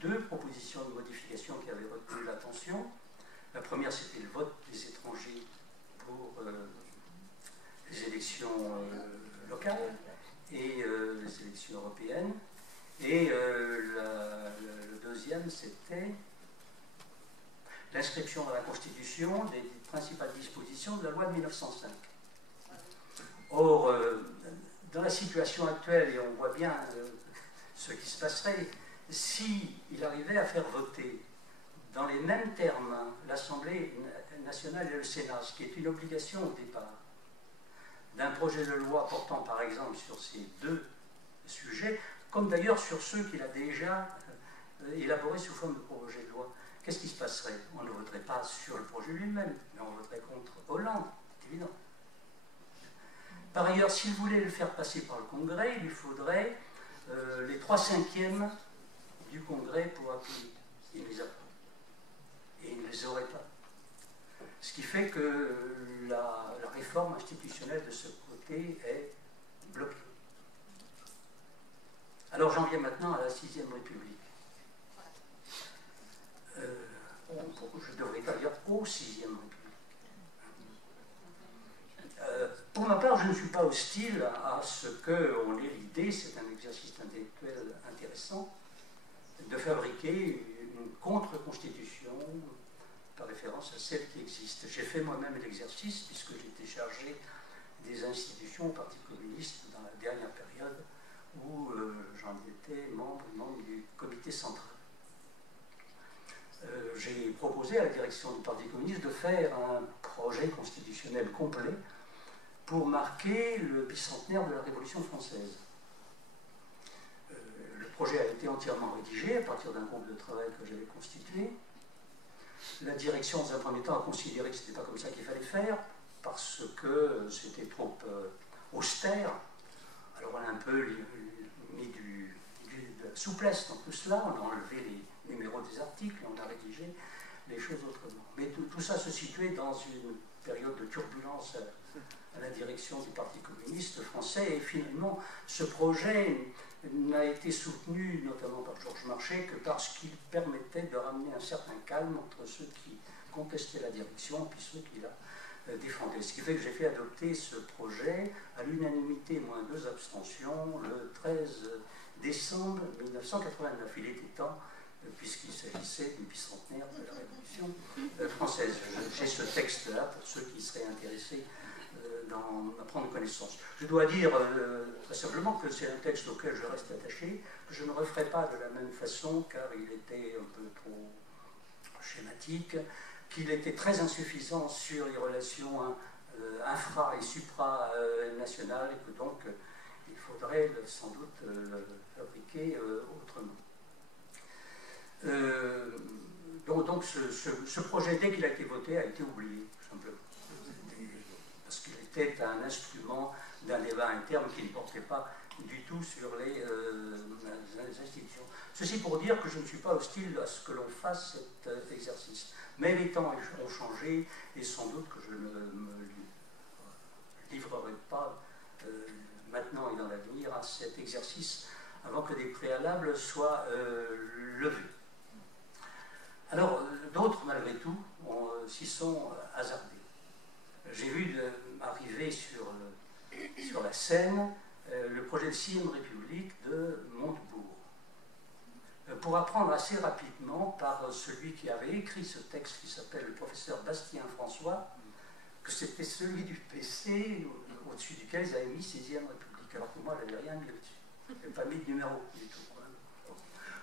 2 propositions de modification qui avaient retenu l'attention. La première, c'était le vote des étrangers pour les élections locales et les élections européennes. Et le deuxième, c'était l'inscription dans la Constitution des principales dispositions de la loi de 1905. Or, dans la situation actuelle, et on voit bien ce qui se passerait, s'il arrivait à faire voter dans les mêmes termes l'Assemblée nationale et le Sénat, ce qui est une obligation au départ, d'un projet de loi portant par exemple sur ces 2 sujets, comme d'ailleurs sur ceux qu'il a déjà élaborés sous forme de projet de loi, qu'est-ce qui se passerait? On ne voterait pas sur le projet lui-même, mais on voterait contre Hollande, c'est évident. Par ailleurs, s'il voulait le faire passer par le Congrès, il lui faudrait les 3/5 du Congrès pour appuyer. Il ne les a pas. Et il ne les aurait pas. Ce qui fait que la réforme institutionnelle de ce côté est bloquée. Alors j'en viens maintenant à la 6e République. Je devrais pas dire aux 6e République. Pour ma part, je ne suis pas hostile à ce qu'on ait l'idée, c'est un exercice intellectuel intéressant, de fabriquer une contre-constitution par référence à celle qui existe. J'ai fait moi-même l'exercice puisque j'étais chargé des institutions au Parti communiste dans la dernière période où j'en étais membre du comité central. J'ai proposé à la direction du Parti communiste de faire un projet constitutionnel complet pour marquer le bicentenaire de la Révolution française. Le projet a été entièrement rédigé à partir d'un groupe de travail que j'avais constitué. La direction, dans un premier temps, a considéré que ce n'était pas comme ça qu'il fallait faire, parce que c'était trop austère. Alors on a un peu mis de la souplesse dans tout cela, on a enlevé les numéros des articles, on a rédigé les choses autrement. Mais tout ça se situait dans une période de turbulence à la direction du Parti communiste français, et finalement ce projet n'a été soutenu notamment par Georges Marchais que parce qu'il permettait de ramener un certain calme entre ceux qui contestaient la direction et ceux qui la défendaient. Ce qui fait que j'ai fait adopter ce projet à l'unanimité moins 2 abstentions le 13 décembre 1989. Il était temps, puisqu'il s'agissait du bicentenaire de la Révolution française. J'ai ce texte-là pour ceux qui seraient intéressés d'en prendre connaissance. Je dois dire très simplement que c'est un texte auquel je reste attaché, que je ne referai pas de la même façon car il était un peu trop schématique, qu'il était très insuffisant sur les relations infra- et supranationales et que donc il faudrait sans doute le fabriquer autrement. Donc ce projet, dès qu'il a été voté, a été oublié, tout simplement. Parce qu'il était un instrument d'un débat interne qui ne portait pas du tout sur les institutions. Ceci pour dire que je ne suis pas hostile à ce que l'on fasse cet exercice. Mais les temps ont changé et sans doute que je ne me livrerai pas maintenant et dans l'avenir à cet exercice avant que des préalables soient levés. Alors, d'autres, malgré tout, s'y sont hasardés. J'ai vu arriver sur la scène le projet de 6e République de Montebourg. Pour apprendre assez rapidement par celui qui avait écrit ce texte, qui s'appelle le professeur Bastien François, que c'était celui du PC au-dessus duquel ils avaient mis 6e République, alors que moi, je n'avais rien mis au-dessus. Je n'avais pas mis de numéro du tout.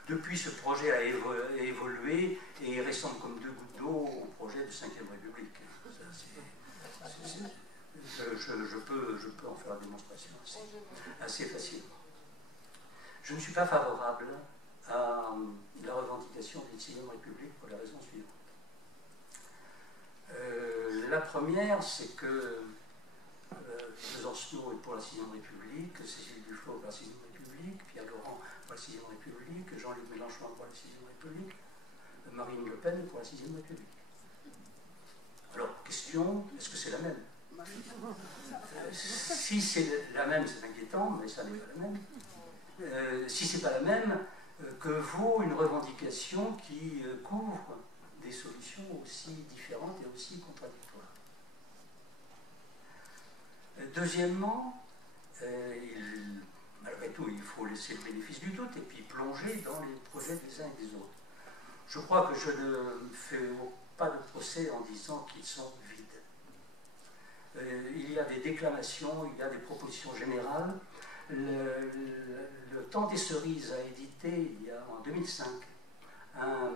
Depuis, ce projet a évolué et il ressemble comme deux gouttes d'eau au projet de 5e République. Je peux en faire la démonstration assez facilement. Je ne suis pas favorable à la revendication d'une 6e République pour la raison suivante. La première, c'est que Besancenot est pour la 6e République, Cécile Duflot pour la 6e République, Pierre Laurent pour la 6e République, Jean-Luc Mélenchon pour la 6e République, Marine Le Pen pour la 6e République. Alors, question, est-ce que c'est la même? Si c'est la même, c'est inquiétant, mais ça n'est pas la même. Si c'est pas la même, que vaut une revendication qui couvre des solutions aussi différentes et aussi contradictoires? Deuxièmement, malgré tout, il faut laisser le bénéfice du doute et puis plonger dans les projets des uns et des autres. Je crois que je ne fais pas de procès en disant qu'ils sont vides. Il y a des déclamations, il y a des propositions générales. Le Temps des Cerises a édité, en 2005, un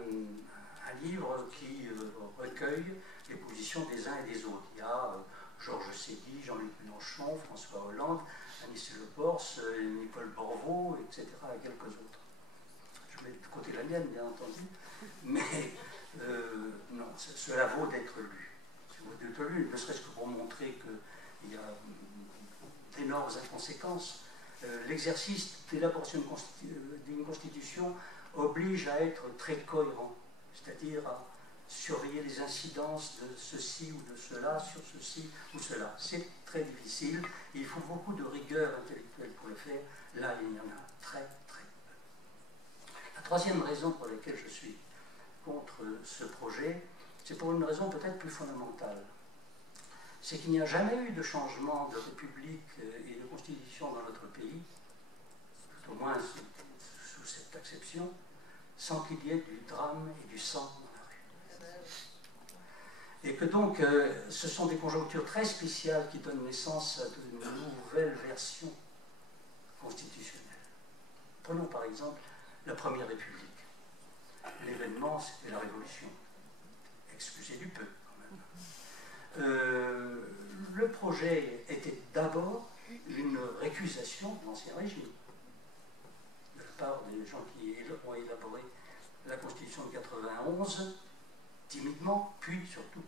livre qui recueille les positions des uns et des autres. Il y a Georges Séguy, Jean-Luc Mélenchon, François Hollande, Anis Le Pors, Nicole Borvo, etc., et quelques autres. Je mets de côté la mienne, bien entendu, mais non, cela vaut d'être lu. D'être lu, ne serait-ce que pour montrer qu'il y a d'énormes inconséquences. L'exercice d'élaboration d'une constitution oblige à être très cohérent, c'est-à-dire à surveiller les incidences de ceci ou de cela sur ceci ou cela. C'est très difficile, il faut beaucoup de rigueur intellectuelle pour le faire. Là, il y en a très très peu. La troisième raison pour laquelle je suis contre ce projet, c'est pour une raison peut-être plus fondamentale. C'est qu'il n'y a jamais eu de changement de république et de constitution dans notre pays, tout au moins sous cette acception, sans qu'il y ait du drame et du sang dans la rue. Et que donc, ce sont des conjonctures très spéciales qui donnent naissance à de nouvelles versions constitutionnelles. Prenons par exemple la Première République. L'événement, c'était la Révolution. Excusez du peu, quand même. Le projet était d'abord une récusation de l'Ancien Régime, de la part des gens qui ont élaboré la Constitution de 91, timidement, puis surtout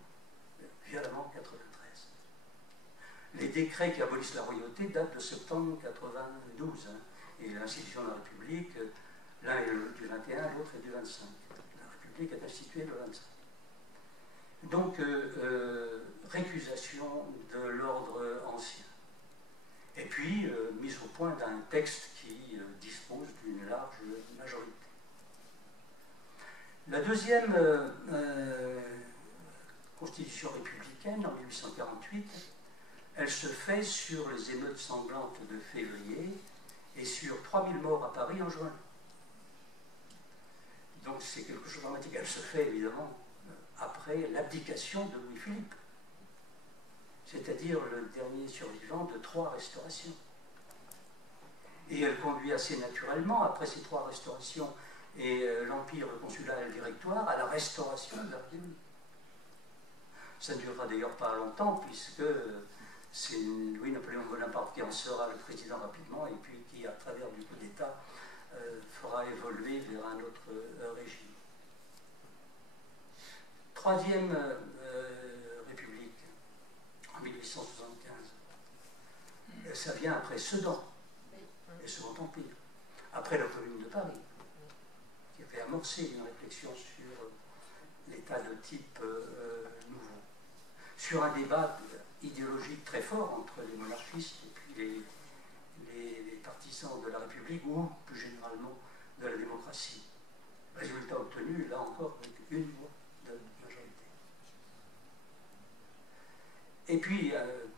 violemment en 93. Les décrets qui abolissent la royauté datent de septembre 92, et l'institution de la République, l'un est du 21, l'autre est du 25. La République est instituée le 25. Donc, récusation de l'ordre ancien. Et puis, mise au point d'un texte qui dispose d'une large majorité. La deuxième constitution républicaine, en 1848, elle se fait sur les émeutes sanglantes de février et sur 3000 morts à Paris en juin. Donc c'est quelque chose de dramatique. Elle se fait évidemment après l'abdication de Louis-Philippe, c'est-à-dire le dernier survivant de 3 restaurations. Et elle conduit assez naturellement, après ces 3 restaurations et l'Empire, le consulat et le directoire, à la restauration de la République. Ça ne durera d'ailleurs pas longtemps, puisque c'est Louis-Napoléon Bonaparte qui en sera le président rapidement, et puis qui, à travers du coup d'État, fera évoluer vers un autre régime. Troisième République, en 1875. Ça vient après Sedan, et Second Empire, après la Commune de Paris, qui avait amorcé une réflexion sur l'état de type nouveau, sur un débat idéologique très fort entre les monarchistes et puis les partisans de la République ou plus généralement de la démocratie. Résultat obtenu, là encore, avec une voix de majorité. Et puis,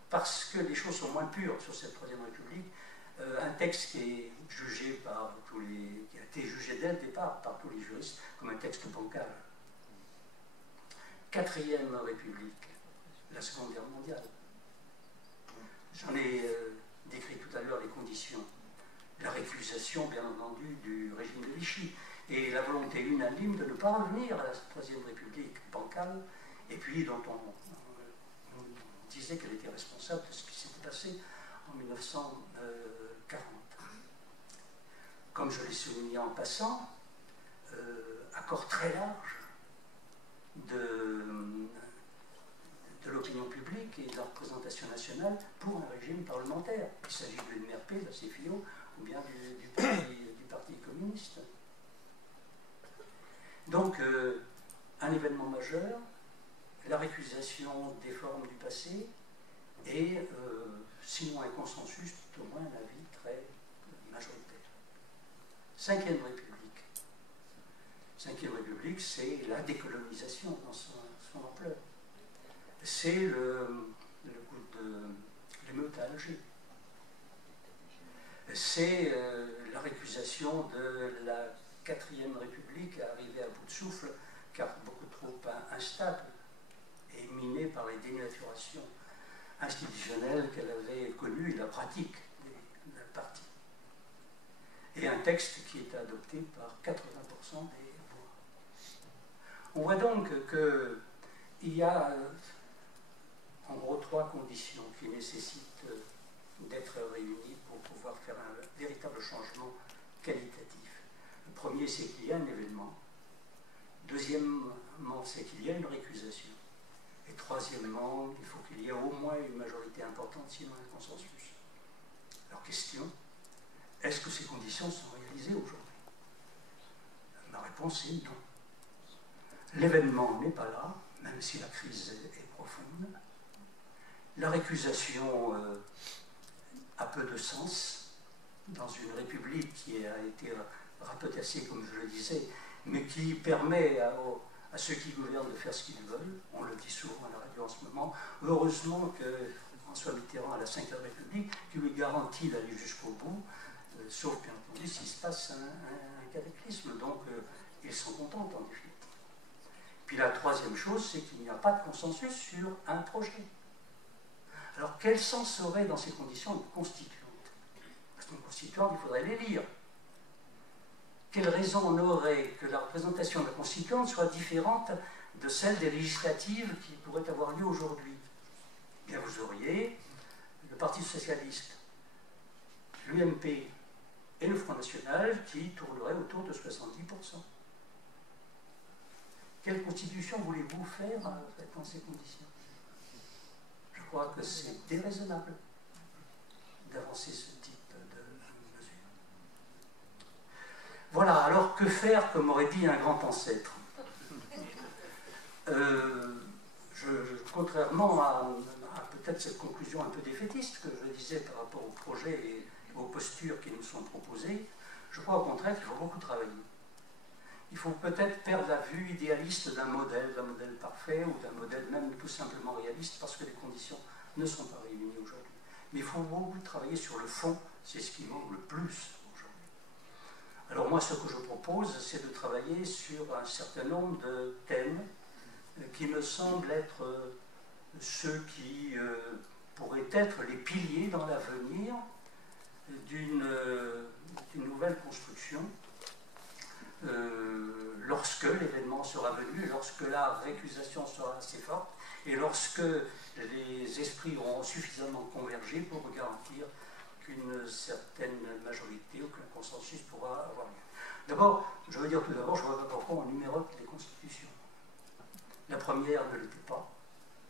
parce que les choses sont moins pures sur cette Troisième République, un texte qui est jugé par qui a été jugé dès le départ par tous les juristes comme un texte bancal. Quatrième République, la Seconde Guerre mondiale. J'en ai décrit tout à l'heure les conditions. La récusation, bien entendu, du régime de Vichy et la volonté unanime de ne pas revenir à la Troisième République bancale, et puis dont on disait qu'elle était responsable de ce qui s'était passé en 1940. Comme je l'ai souligné en passant, accord très large de l'opinion publique et de la représentation nationale pour un régime parlementaire, qu'il s'agit de l'UMRP, de la CFIO, ou bien du Parti communiste. Donc, un événement majeur, la récusation des formes du passé, et sinon un consensus, tout au moins un avis très majoritaire. Cinquième République. Cinquième République, c'est la décolonisation dans son ampleur. C'est le coup de l'émeute à Alger. C'est la récusation de la Quatrième République arrivée à bout de souffle, car beaucoup trop instable et minée par les dénaturations institutionnelles qu'elle avait connues et la pratique de la partie. Et un texte qui est adopté par 80% des voix. On voit donc qu'il y a en gros trois conditions qui nécessitent d'être réunies pour pouvoir faire un véritable changement qualitatif. Le premier, c'est qu'il y a un événement. Deuxièmement, c'est qu'il y a une récusation. Et troisièmement, il faut qu'il y ait au moins une majorité importante, sinon un consensus. Alors, question, est-ce que ces conditions sont réalisées aujourd'hui? Ma réponse est non. L'événement n'est pas là, même si la crise est profonde. La récusation a peu de sens dans une république qui a été rapetassée, comme je le disais, mais qui permet à ceux qui gouvernent de faire ce qu'ils veulent. On le dit souvent à la radio en ce moment. Heureusement que François Mitterrand a la Ve République qui lui garantit d'aller jusqu'au bout, sauf bien entendu s'il se passe un cataclysme. Donc ils sont contents en définitive. Puis la troisième chose, c'est qu'il n'y a pas de consensus sur un projet. Alors quel sens aurait dans ces conditions une constituante? Parce qu'une constituante, il faudrait les lire. Quelle raison on aurait que la représentation de la constituante soit différente de celle des législatives qui pourraient avoir lieu aujourd'hui? Eh bien, vous auriez le Parti socialiste, l'UMP et le Front National qui tourneraient autour de 70%. Quelle constitution voulez-vous faire dans ces conditions? Je crois que c'est déraisonnable d'avancer ce type de mesure. Voilà, alors que faire, comme aurait dit un grand ancêtre? Contrairement à peut-être cette conclusion un peu défaitiste que je disais par rapport au projet et aux postures qui nous sont proposées, je crois au contraire qu'il faut beaucoup travailler. Il faut peut-être perdre la vue idéaliste d'un modèle parfait ou d'un modèle même tout simplement réaliste parce que les conditions ne sont pas réunies aujourd'hui. Mais il faut beaucoup travailler sur le fond, c'est ce qui manque le plus aujourd'hui. Alors moi, ce que je propose, c'est de travailler sur un certain nombre de thèmes qui me semblent être ceux qui pourraient être les piliers dans l'avenir d'une nouvelle construction lorsque l'événement sera venu, lorsque la récusation sera assez forte et lorsque les esprits auront suffisamment convergé pour garantir qu'une certaine majorité ou qu'un consensus pourra avoir lieu. D'abord, je veux dire tout d'abord, je ne vois pas pourquoi on numérote les constitutions. La première ne l'était pas,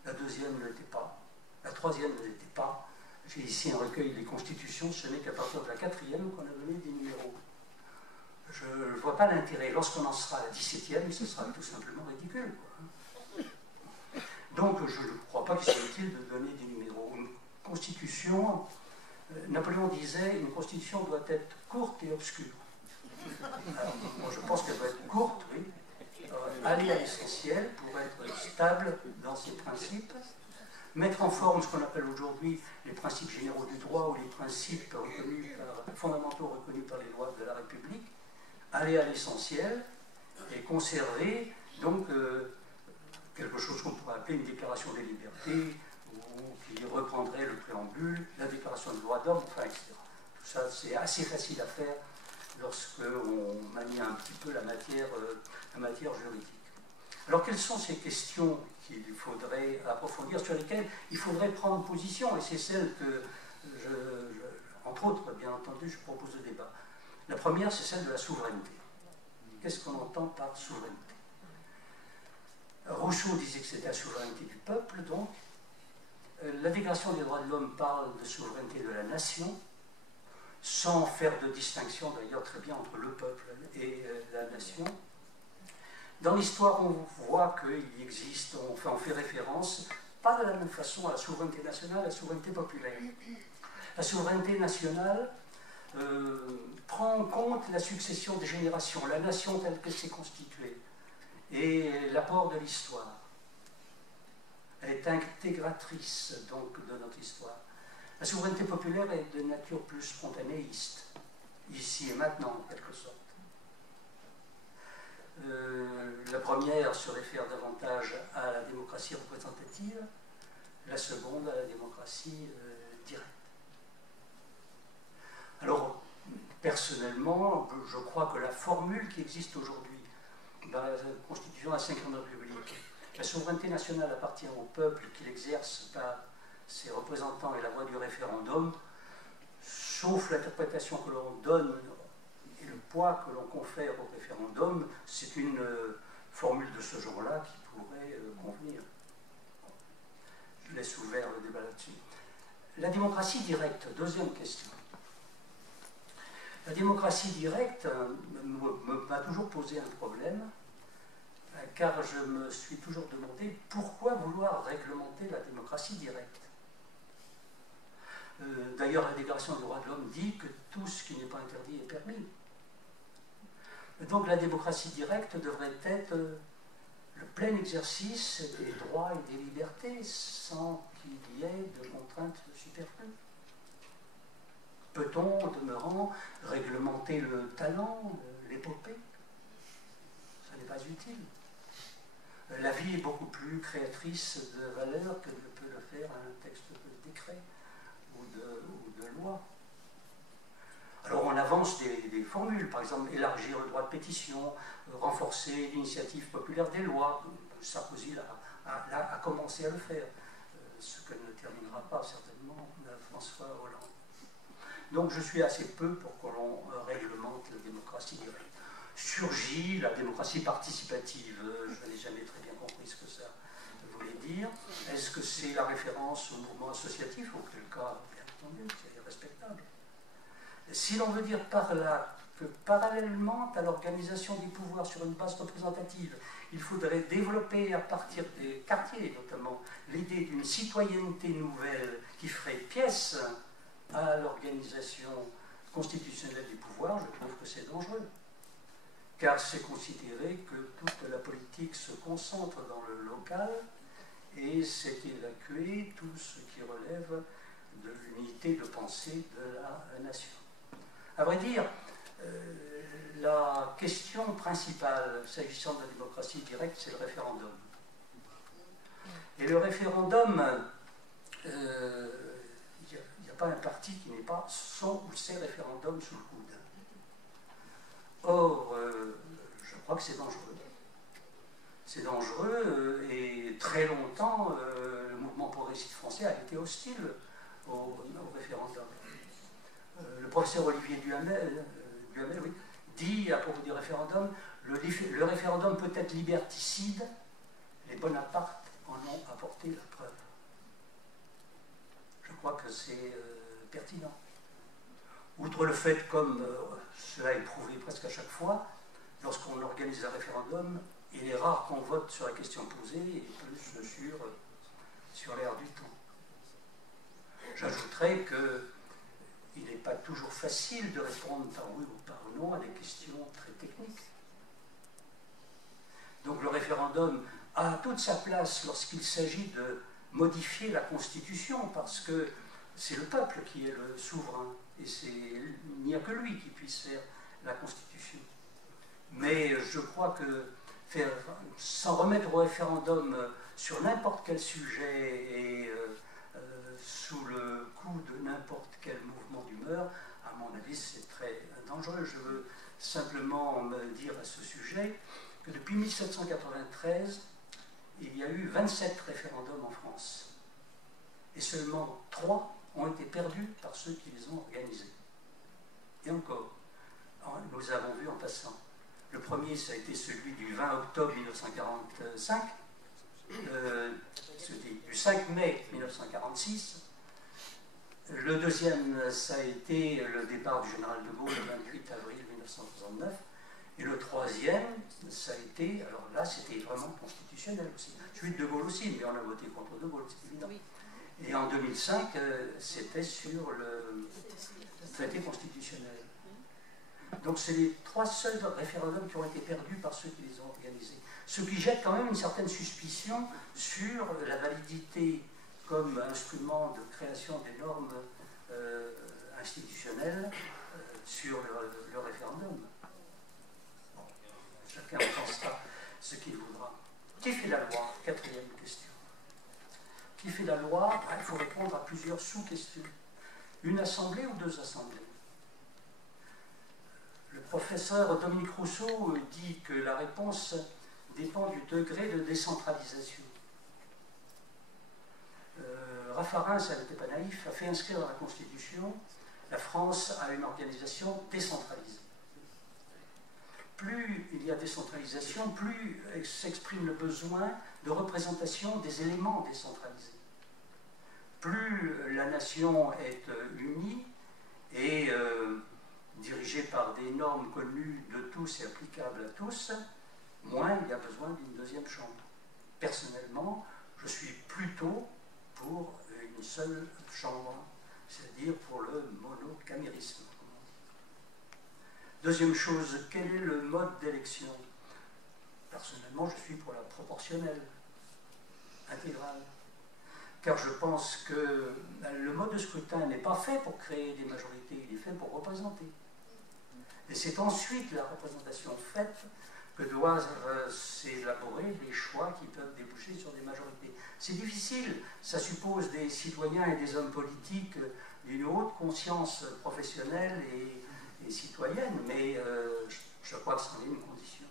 la deuxième ne l'était pas, la troisième ne l'était pas, J'ai ici un recueil des constitutions, ce n'est qu'à partir de la 4e qu'on a donné des numéros. Je ne vois pas l'intérêt. Lorsqu'on en sera à la 17e, ce sera tout simplement ridicule, quoi. Donc je ne crois pas qu'il soit utile de donner des numéros. Une constitution, Napoléon disait, une constitution doit être courte et obscure. Alors, moi je pense qu'elle doit être courte, oui, aller à l'essentiel pour être stable dans ses principes, mettre en forme ce qu'on appelle aujourd'hui les principes généraux du droit ou les principes fondamentaux reconnus par les lois de la République, aller à l'essentiel et conserver donc quelque chose qu'on pourrait appeler une déclaration des libertés ou qui reprendrait le préambule, la déclaration des droits d'homme, enfin, etc. Tout ça, c'est assez facile à faire lorsqu'on manie un petit peu la matière juridique. Alors, quelles sont ces questions qu'il faudrait approfondir, sur lesquelles il faudrait prendre position? Et c'est celle que, entre autres, bien entendu, je propose de débat. La première, c'est celle de la souveraineté. Qu'est-ce qu'on entend par souveraineté? Rousseau disait que c'était la souveraineté du peuple, donc. La Déclaration des droits de l'homme parle de souveraineté de la nation, sans faire de distinction d'ailleurs très bien entre le peuple et la nation. Dans l'histoire, on voit qu'il existe, on fait référence, pas de la même façon à la souveraineté nationale, à la souveraineté populaire. La souveraineté nationale prend en compte la succession des générations, la nation telle qu'elle s'est constituée, et l'apport de l'histoire. Elle est intégratrice donc de notre histoire. La souveraineté populaire est de nature plus spontanéiste, ici et maintenant en quelque sorte. La première se réfère davantage à la démocratie représentative, la seconde à la démocratie directe. Alors, personnellement, je crois que la formule qui existe aujourd'hui dans la Constitution de la Ve République, la souveraineté nationale appartient au peuple qui l'exerce par ses représentants et la voie du référendum, sauf l'interprétation que l'on donne et le poids que l'on confère au référendum, c'est une formule de ce genre-là qui pourrait convenir. Je laisse ouvert le débat là-dessus. La démocratie directe, deuxième question. La démocratie directe m'a toujours posé un problème, car je me suis toujours demandé pourquoi vouloir réglementer la démocratie directe. D'ailleurs, la Déclaration des droits de l'homme dit que tout ce qui n'est pas interdit est permis. Donc la démocratie directe devrait être le plein exercice des droits et des libertés sans qu'il y ait de contraintes superflues. Peut-on, en demeurant, réglementer le talent, l'épopée? Ça n'est pas utile. La vie est beaucoup plus créatrice de valeur que ne peut le faire un texte de décret ou de loi. Alors on avance des formules, par exemple élargir le droit de pétition, renforcer l'initiative populaire des lois. Sarkozy a commencé à le faire, ce que ne terminera pas certainement François Hollande. Donc je suis assez peu pour que l'on réglemente la démocratie directe. Surgit la démocratie participative, je n'ai jamais très bien compris ce que ça voulait dire. Est-ce que c'est la référence au mouvement associatif, auquel cas, bien entendu, c'est respectable. Si l'on veut dire par là que parallèlement à l'organisation des pouvoirs sur une base représentative, il faudrait développer à partir des quartiers notamment l'idée d'une citoyenneté nouvelle qui ferait pièce à l'organisation constitutionnelle des pouvoirs, je trouve que c'est dangereux. Car c'est considérer que toute la politique se concentre dans le local et c'est évacuer tout ce qui relève de l'unité de pensée de la nation. À vrai dire, la question principale s'agissant de la démocratie directe, c'est le référendum. Et le référendum, il n'y a pas un parti qui n'ait pas son ou ses référendums sous le coude. Or, je crois que c'est dangereux. C'est dangereux et très longtemps, le mouvement progressiste français a été hostile au référendum. Le professeur Olivier Duhamel oui, dit à propos du référendum, le référendum peut être liberticide, les Bonaparte en ont apporté la preuve. Je crois que c'est pertinent. Outre le fait, comme cela est prouvé presque à chaque fois, lorsqu'on organise un référendum, il est rare qu'on vote sur la question posée et plus sur l'air du temps. J'ajouterais qu'il n'est pas toujours facile de répondre par oui ou par non à des questions très techniques. Donc le référendum a toute sa place lorsqu'il s'agit de modifier la Constitution, parce que c'est le peuple qui est le souverain, et il n'y a que lui qui puisse faire la Constitution. Mais je crois que s'en remettre au référendum sur n'importe quel sujet et sous le coup de n'importe quel mouvement d'humeur, à mon avis, c'est très dangereux. Je veux simplement me dire à ce sujet que depuis 1793, il y a eu 27 référendums en France. Et seulement 3 ont été perdus par ceux qui les ont organisés. Et encore, nous avons vu en passant. Le premier, ça a été celui du 20 octobre 1945, du 5 mai 1946. Le deuxième, ça a été le départ du général de Gaulle le 28 avril 1969. Et le troisième, ça a été, alors là, c'était vraiment constitutionnel aussi. Celui de Gaulle aussi, mais on a voté contre de Gaulle, c'est évident. Oui. Et en 2005, c'était sur le traité constitutionnel. Donc c'est les 3 seuls référendums qui ont été perdus par ceux qui les ont organisés. Ce qui jette quand même une certaine suspicion sur la validité comme instrument de création des normes institutionnelles sur le référendum. Bon, chacun en pensera ce qu'il voudra. Qui fait la loi? 4e question. Qui fait la loi? Il faut répondre à plusieurs sous-questions. Une assemblée ou 2 assemblées? Le professeur Dominique Rousseau dit que la réponse dépend du degré de décentralisation. Raffarin, ça n'était pas naïf, a fait inscrire dans la Constitution la France a une organisation décentralisée. Plus il y a décentralisation, plus s'exprime le besoin de représentation des éléments décentralisés. Plus la nation est unie et dirigée par des normes connues de tous et applicables à tous, moins il y a besoin d'une deuxième chambre. Personnellement, je suis plutôt pour une seule chambre, c'est-à-dire pour le monocamérisme. Deuxième chose, quel est le mode d'élection? Personnellement, je suis pour la proportionnelle, intégrale. Car je pense que le mode de scrutin n'est pas fait pour créer des majorités, il est fait pour représenter. Et c'est ensuite la représentation faite que doivent s'élaborer les choix qui peuvent déboucher sur des majorités. C'est difficile, ça suppose des citoyens et des hommes politiques d'une haute conscience professionnelle et citoyenne, mais je crois que c'en est une condition.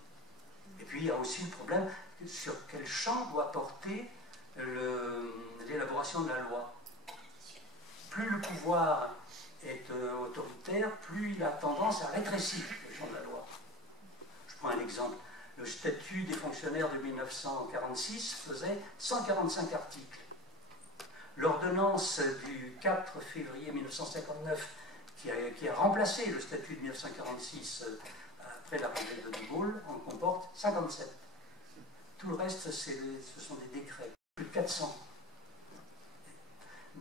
Et puis il y a aussi le problème sur quel champ doit porter l'élaboration de la loi. Plus le pouvoir est autoritaire, plus il a tendance à rétrécir le champ de la loi. Je prends un exemple. Le statut des fonctionnaires de 1946 faisait 145 articles. L'ordonnance du 4 février 1959, qui a remplacé le statut de 1946 après l'arrivée de De Gaulle, en comporte 57. Tout le reste, ce sont des décrets, plus de 400.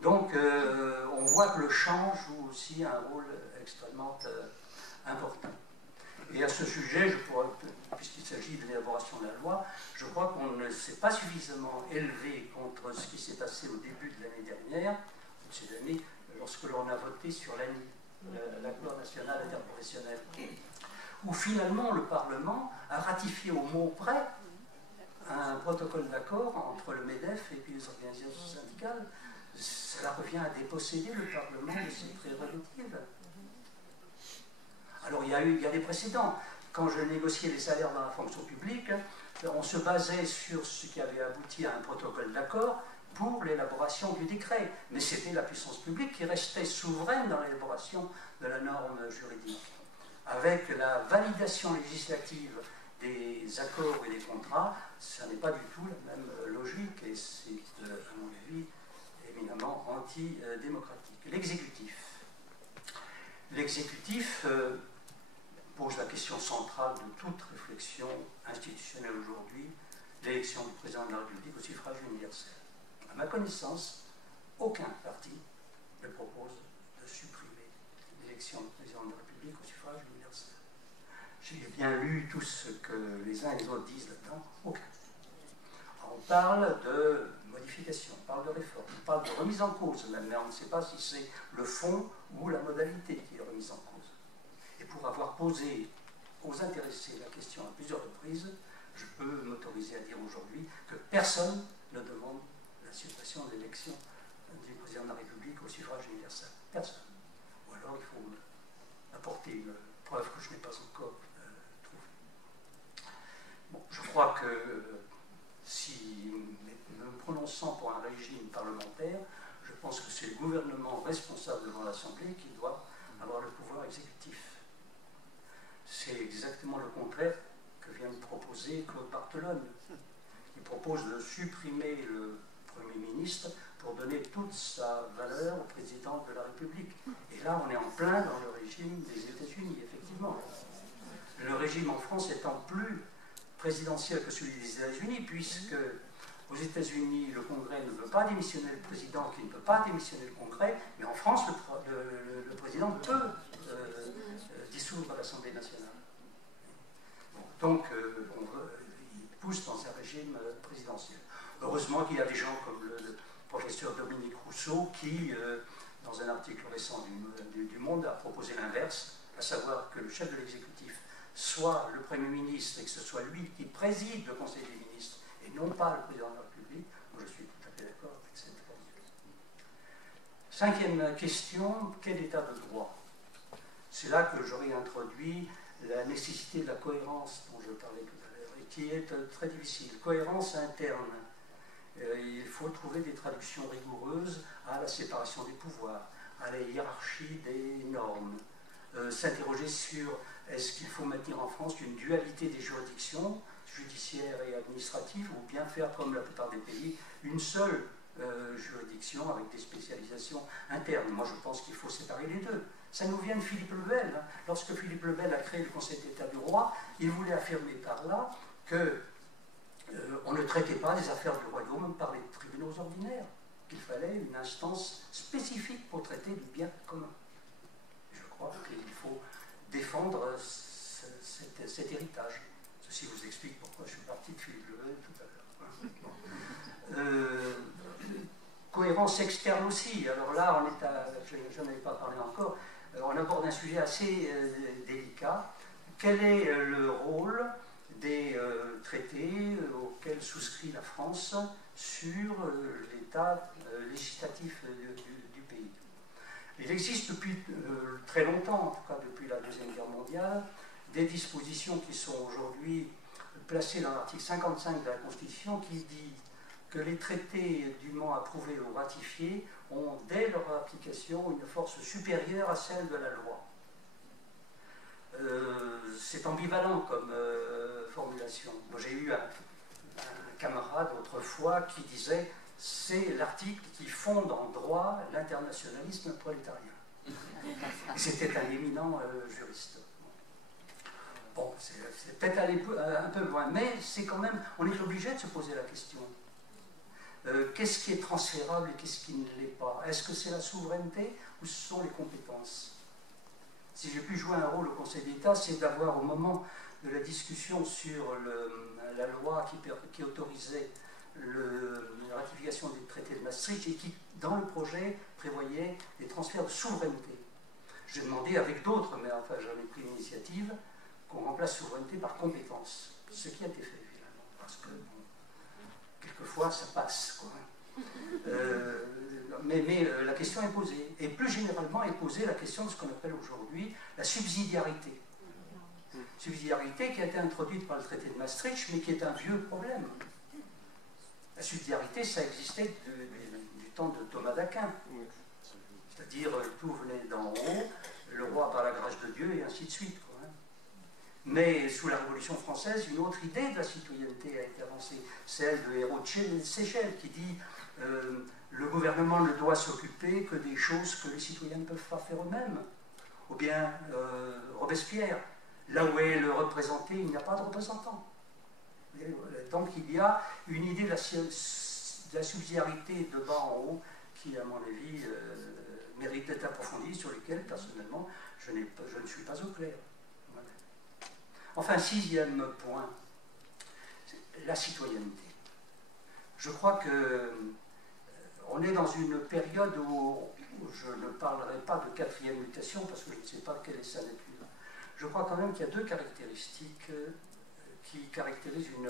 Donc, on voit que le champ joue aussi un rôle extrêmement important. Et à ce sujet, puisqu'il s'agit de l'élaboration de la loi, je crois qu'on ne s'est pas suffisamment élevé contre ce qui s'est passé au début de l'année dernière, de ces années, lorsque l'on a voté sur l'accord national interprofessionnel, où finalement le Parlement a ratifié au mot près un protocole d'accord entre le MEDEF et puis les organisations syndicales. Cela revient à déposséder le Parlement de ses prérogatives. Alors il y a des précédents. Quand je négociais les salaires dans la fonction publique, on se basait sur ce qui avait abouti à un protocole d'accord pour l'élaboration du décret. Mais c'était la puissance publique qui restait souveraine dans l'élaboration de la norme juridique. Avec la validation législative des accords et des contrats, ça n'est pas du tout la même logique et c'est, à mon avis, éminemment antidémocratique. L'exécutif pose la question centrale de toute réflexion institutionnelle aujourd'hui, l'élection du président de la République au suffrage universel. À ma connaissance, aucun parti ne propose de supprimer l'élection du président de la République au suffrage universel. J'ai bien lu tout ce que les uns et les autres disent là-dedans, aucun. On parle de modification, on parle de réforme, on parle de remise en cause même, mais on ne sait pas si c'est le fond ou la modalité qui est remise en cause. Et pour avoir posé aux intéressés la question à plusieurs reprises, je peux m'autoriser à dire aujourd'hui que personne ne demande la suppression de l'élection du président de la République au suffrage universel. Personne. Ou alors il faut apporter une preuve que je n'ai pas encore trouvée. Bon, je crois que si nous nous prononçons pour un régime parlementaire, je pense que c'est le gouvernement responsable devant l'Assemblée qui doit avoir le pouvoir exécutif. C'est exactement le contraire que vient de proposer Claude Barthelone. Il propose de supprimer le Premier ministre pour donner toute sa valeur au président de la République. Et là, on est en plein dans le régime des États-Unis, effectivement. Le régime en France étant plus présidentiel que celui des États-Unis, puisque aux États-Unis, le Congrès ne veut pas démissionner le président, qui ne peut pas démissionner le Congrès, mais en France, le président peut dissoudre l'Assemblée nationale. Bon, donc, il pousse dans un régime présidentiel. Heureusement qu'il y a des gens comme le professeur Dominique Rousseau qui, dans un article récent du Monde, a proposé l'inverse, à savoir que le chef de l'exécutif soit le Premier ministre et que ce soit lui qui préside le Conseil des ministres et non pas le président de la République. Moi, je suis tout à fait d'accord avec cette formule. Cinquième question, quel état de droit? C'est là que j'aurais introduit la nécessité de la cohérence dont je parlais tout à l'heure et qui est très difficile. Cohérence interne. Il faut trouver des traductions rigoureuses à la séparation des pouvoirs, à la hiérarchie des normes, s'interroger sur est-ce qu'il faut maintenir en France une dualité des juridictions, judiciaires et administratives, ou bien faire comme la plupart des pays, une seule juridiction avec des spécialisations internes. Moi je pense qu'il faut séparer les deux. Ça nous vient de Philippe le Bel. Lorsque Philippe le Bel a créé le Conseil d'État du roi, il voulait affirmer par là que on ne traitait pas les affaires du royaume par les tribunaux ordinaires, qu'il fallait une instance spécifique pour traiter du bien commun. Je crois qu'il faut défendre cet héritage. Ceci vous explique pourquoi je suis parti de Philippe le Bel tout à l'heure. Cohérence externe aussi. Alors là, je n'en avais pas parlé encore, on aborde un sujet assez délicat. Quel est le rôle des traités auxquels souscrit la France sur l'état législatif du pays? Il existe depuis très longtemps, en tout cas depuis la Deuxième Guerre mondiale, des dispositions qui sont aujourd'hui placées dans l'article 55 de la Constitution qui dit que les traités dûment approuvés ou ratifiés ont, dès leur application, une force supérieure à celle de la loi. C'est ambivalent comme formulation. Moi, j'ai eu un camarade autrefois qui disait « c'est l'article qui fonde en droit l'internationalisme prolétarien ». C'était un éminent juriste. Bon, c'est peut-être aller un peu loin, mais c'est quand même, on est obligé de se poser la question. Qu'est-ce qui est transférable et qu'est-ce qui ne l'est pas? Est-ce que c'est la souveraineté ou ce sont les compétences? Si j'ai pu jouer un rôle au Conseil d'État, c'est d'avoir, au moment de la discussion sur la loi qui autorisait la ratification du traité de Maastricht et qui, dans le projet, prévoyait des transferts de souveraineté. J'ai demandé avec d'autres, mais enfin j'en ai pris l'initiative, qu'on remplace souveraineté par compétence. Ce qui a été fait, finalement, parce que quelquefois ça passe, quoi. Mais la question est posée. Et plus généralement est posée la question de ce qu'on appelle aujourd'hui la subsidiarité. Subsidiarité qui a été introduite par le traité de Maastricht, mais qui est un vieux problème. La subsidiarité, ça existait du temps de Thomas d'Aquin. C'est-à-dire, tout venait d'en haut, le roi par la grâce de Dieu, et ainsi de suite, quoi. Mais sous la Révolution française, une autre idée de la citoyenneté a été avancée, celle de Hérault de Séchelles, qui dit le gouvernement ne doit s'occuper que des choses que les citoyens ne peuvent pas faire eux-mêmes. Ou bien Robespierre, là où est le représenté, il n'y a pas de représentant. Donc il y a une idée de la subsidiarité de bas en haut qui, à mon avis, mérite d'être approfondie, sur lesquelles, personnellement, je ne suis pas au clair. Voilà. Enfin, sixième point, la citoyenneté. Je crois que on est dans une période où je ne parlerai pas de quatrième mutation parce que je ne sais pas quelle est sa nature. Je crois quand même qu'il y a deux caractéristiques qui caractérisent une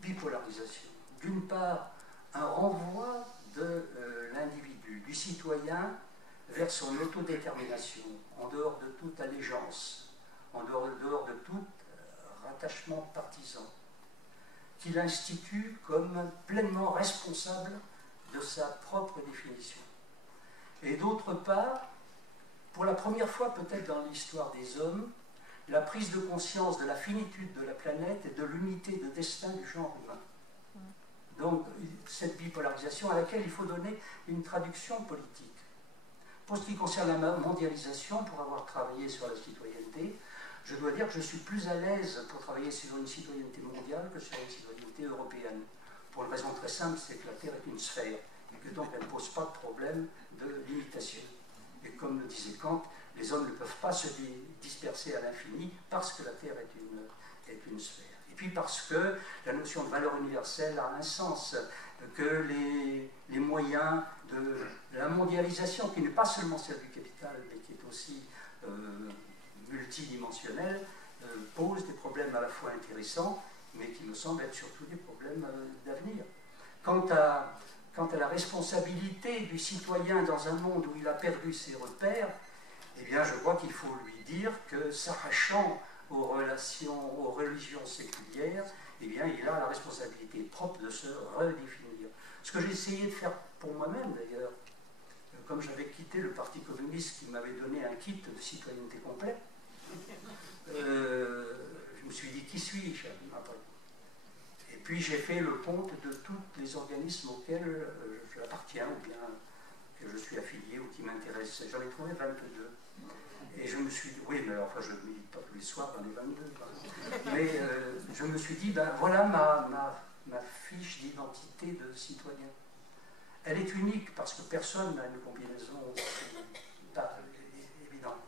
bipolarisation. D'une part, un renvoi de l'individu, du citoyen, vers son autodétermination, en dehors de toute allégeance, en dehors de tout rattachement partisan, qu'il institue comme pleinement responsable de sa propre définition. Et d'autre part, pour la première fois peut-être dans l'histoire des hommes, la prise de conscience de la finitude de la planète et de l'unité de destin du genre humain. Donc cette bipolarisation à laquelle il faut donner une traduction politique. Pour ce qui concerne la mondialisation, pour avoir travaillé sur la citoyenneté, je dois dire que je suis plus à l'aise pour travailler sur une citoyenneté mondiale que sur une citoyenneté européenne. Pour une raison très simple, c'est que la Terre est une sphère, et que donc elle ne pose pas de problème de limitation. Et comme le disait Kant, les hommes ne peuvent pas se disperser à l'infini parce que la Terre est une sphère. Et puis parce que la notion de valeur universelle a un sens, que les moyens de la mondialisation, qui n'est pas seulement celle du capital, mais qui est aussi multidimensionnelle, posent des problèmes à la fois intéressants, mais qui me semblent être surtout des problèmes d'avenir. Quant à la responsabilité du citoyen dans un monde où il a perdu ses repères, eh bien, je crois qu'il faut lui dire que, s'arrachant aux religions séculières, eh bien, il a la responsabilité propre de se redéfinir. Ce que j'ai essayé de faire pour moi-même, d'ailleurs, comme j'avais quitté le Parti communiste qui m'avait donné un kit de citoyenneté complet, je me suis dit, qui suis-je après? Et puis j'ai fait le compte de tous les organismes auxquels j'appartiens, ou bien que je suis affilié, ou qui m'intéressent. J'en ai trouvé 22. Et je me suis dit, oui, mais enfin je ne milite pas tous les soirs dans les 22. Mais je me suis dit, ben voilà ma fiche d'identité de citoyen. Elle est unique parce que personne n'a une combinaison évidente.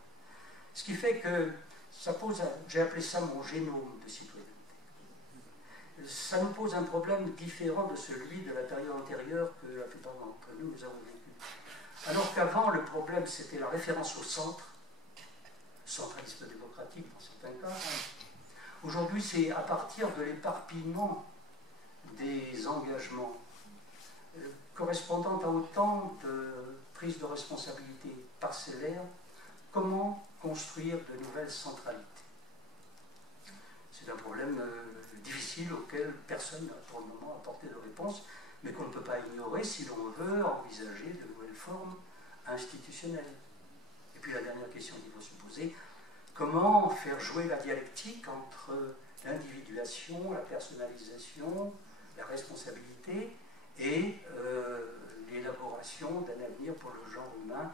Ce qui fait que ça pose, j'ai appelé ça mon génome de citoyenneté. Ça nous pose un problème différent de celui de la période antérieure que la plupart d'entre nous avons vécu. Alors qu'avant, le problème c'était la référence au centre, centralisme démocratique dans certains cas. Aujourd'hui, c'est à partir de l'éparpillement des engagements correspondant à autant de prises de responsabilité parcellaires, comment construire de nouvelles centralités. C'est un problème difficile auquel personne n'a pour le moment apporté de réponse, mais qu'on ne peut pas ignorer si l'on veut envisager de nouvelles formes institutionnelles. Et puis la dernière question qu'il faut se poser, comment faire jouer la dialectique entre l'individuation, la personnalisation, la responsabilité et l'élaboration d'un avenir pour le genre humain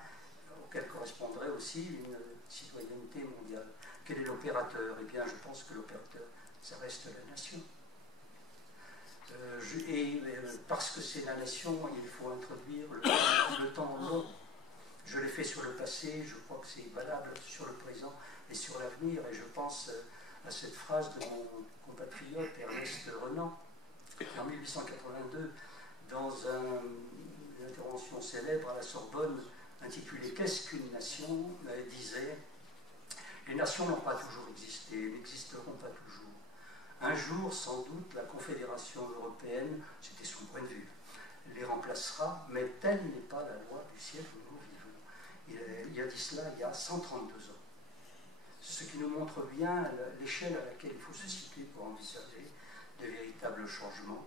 auquel correspondrait aussi une citoyenneté mondiale. Quel est l'opérateur? Eh bien, je pense que l'opérateur, ça reste la nation. Parce que c'est la nation, il faut introduire le temps long. Je l'ai fait sur le passé, je crois que c'est valable sur le présent et sur l'avenir. Et je pense à cette phrase de mon compatriote Ernest Renan, qui en 1882, dans une intervention célèbre à la Sorbonne, intitulée « Qu'est-ce qu'une nation ?», disait « Les nations n'ont pas toujours existé, n'existeront pas toujours. Un jour, sans doute, la Confédération européenne, c'était son point de vue, les remplacera, mais telle n'est pas la loi du siècle où nous vivons. » Il y a dit cela il y a 132 ans. Ce qui nous montre bien l'échelle à laquelle il faut se situer pour envisager de véritables changements.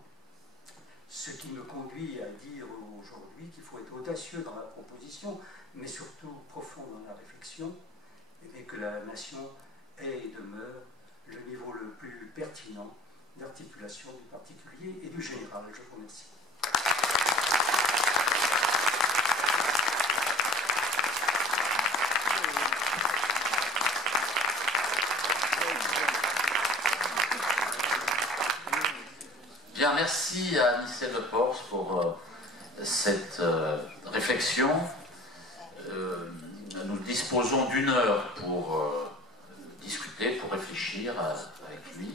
Ce qui me conduit à dire aujourd'hui qu'il faut être audacieux dans la proposition, mais surtout profond dans la réflexion, et que la nation est et demeure le niveau le plus pertinent d'articulation du particulier et du général. Je vous remercie. Bien, merci à Michel Lepors pour cette réflexion. Nous disposons d'1 heure pour discuter, pour réfléchir avec lui.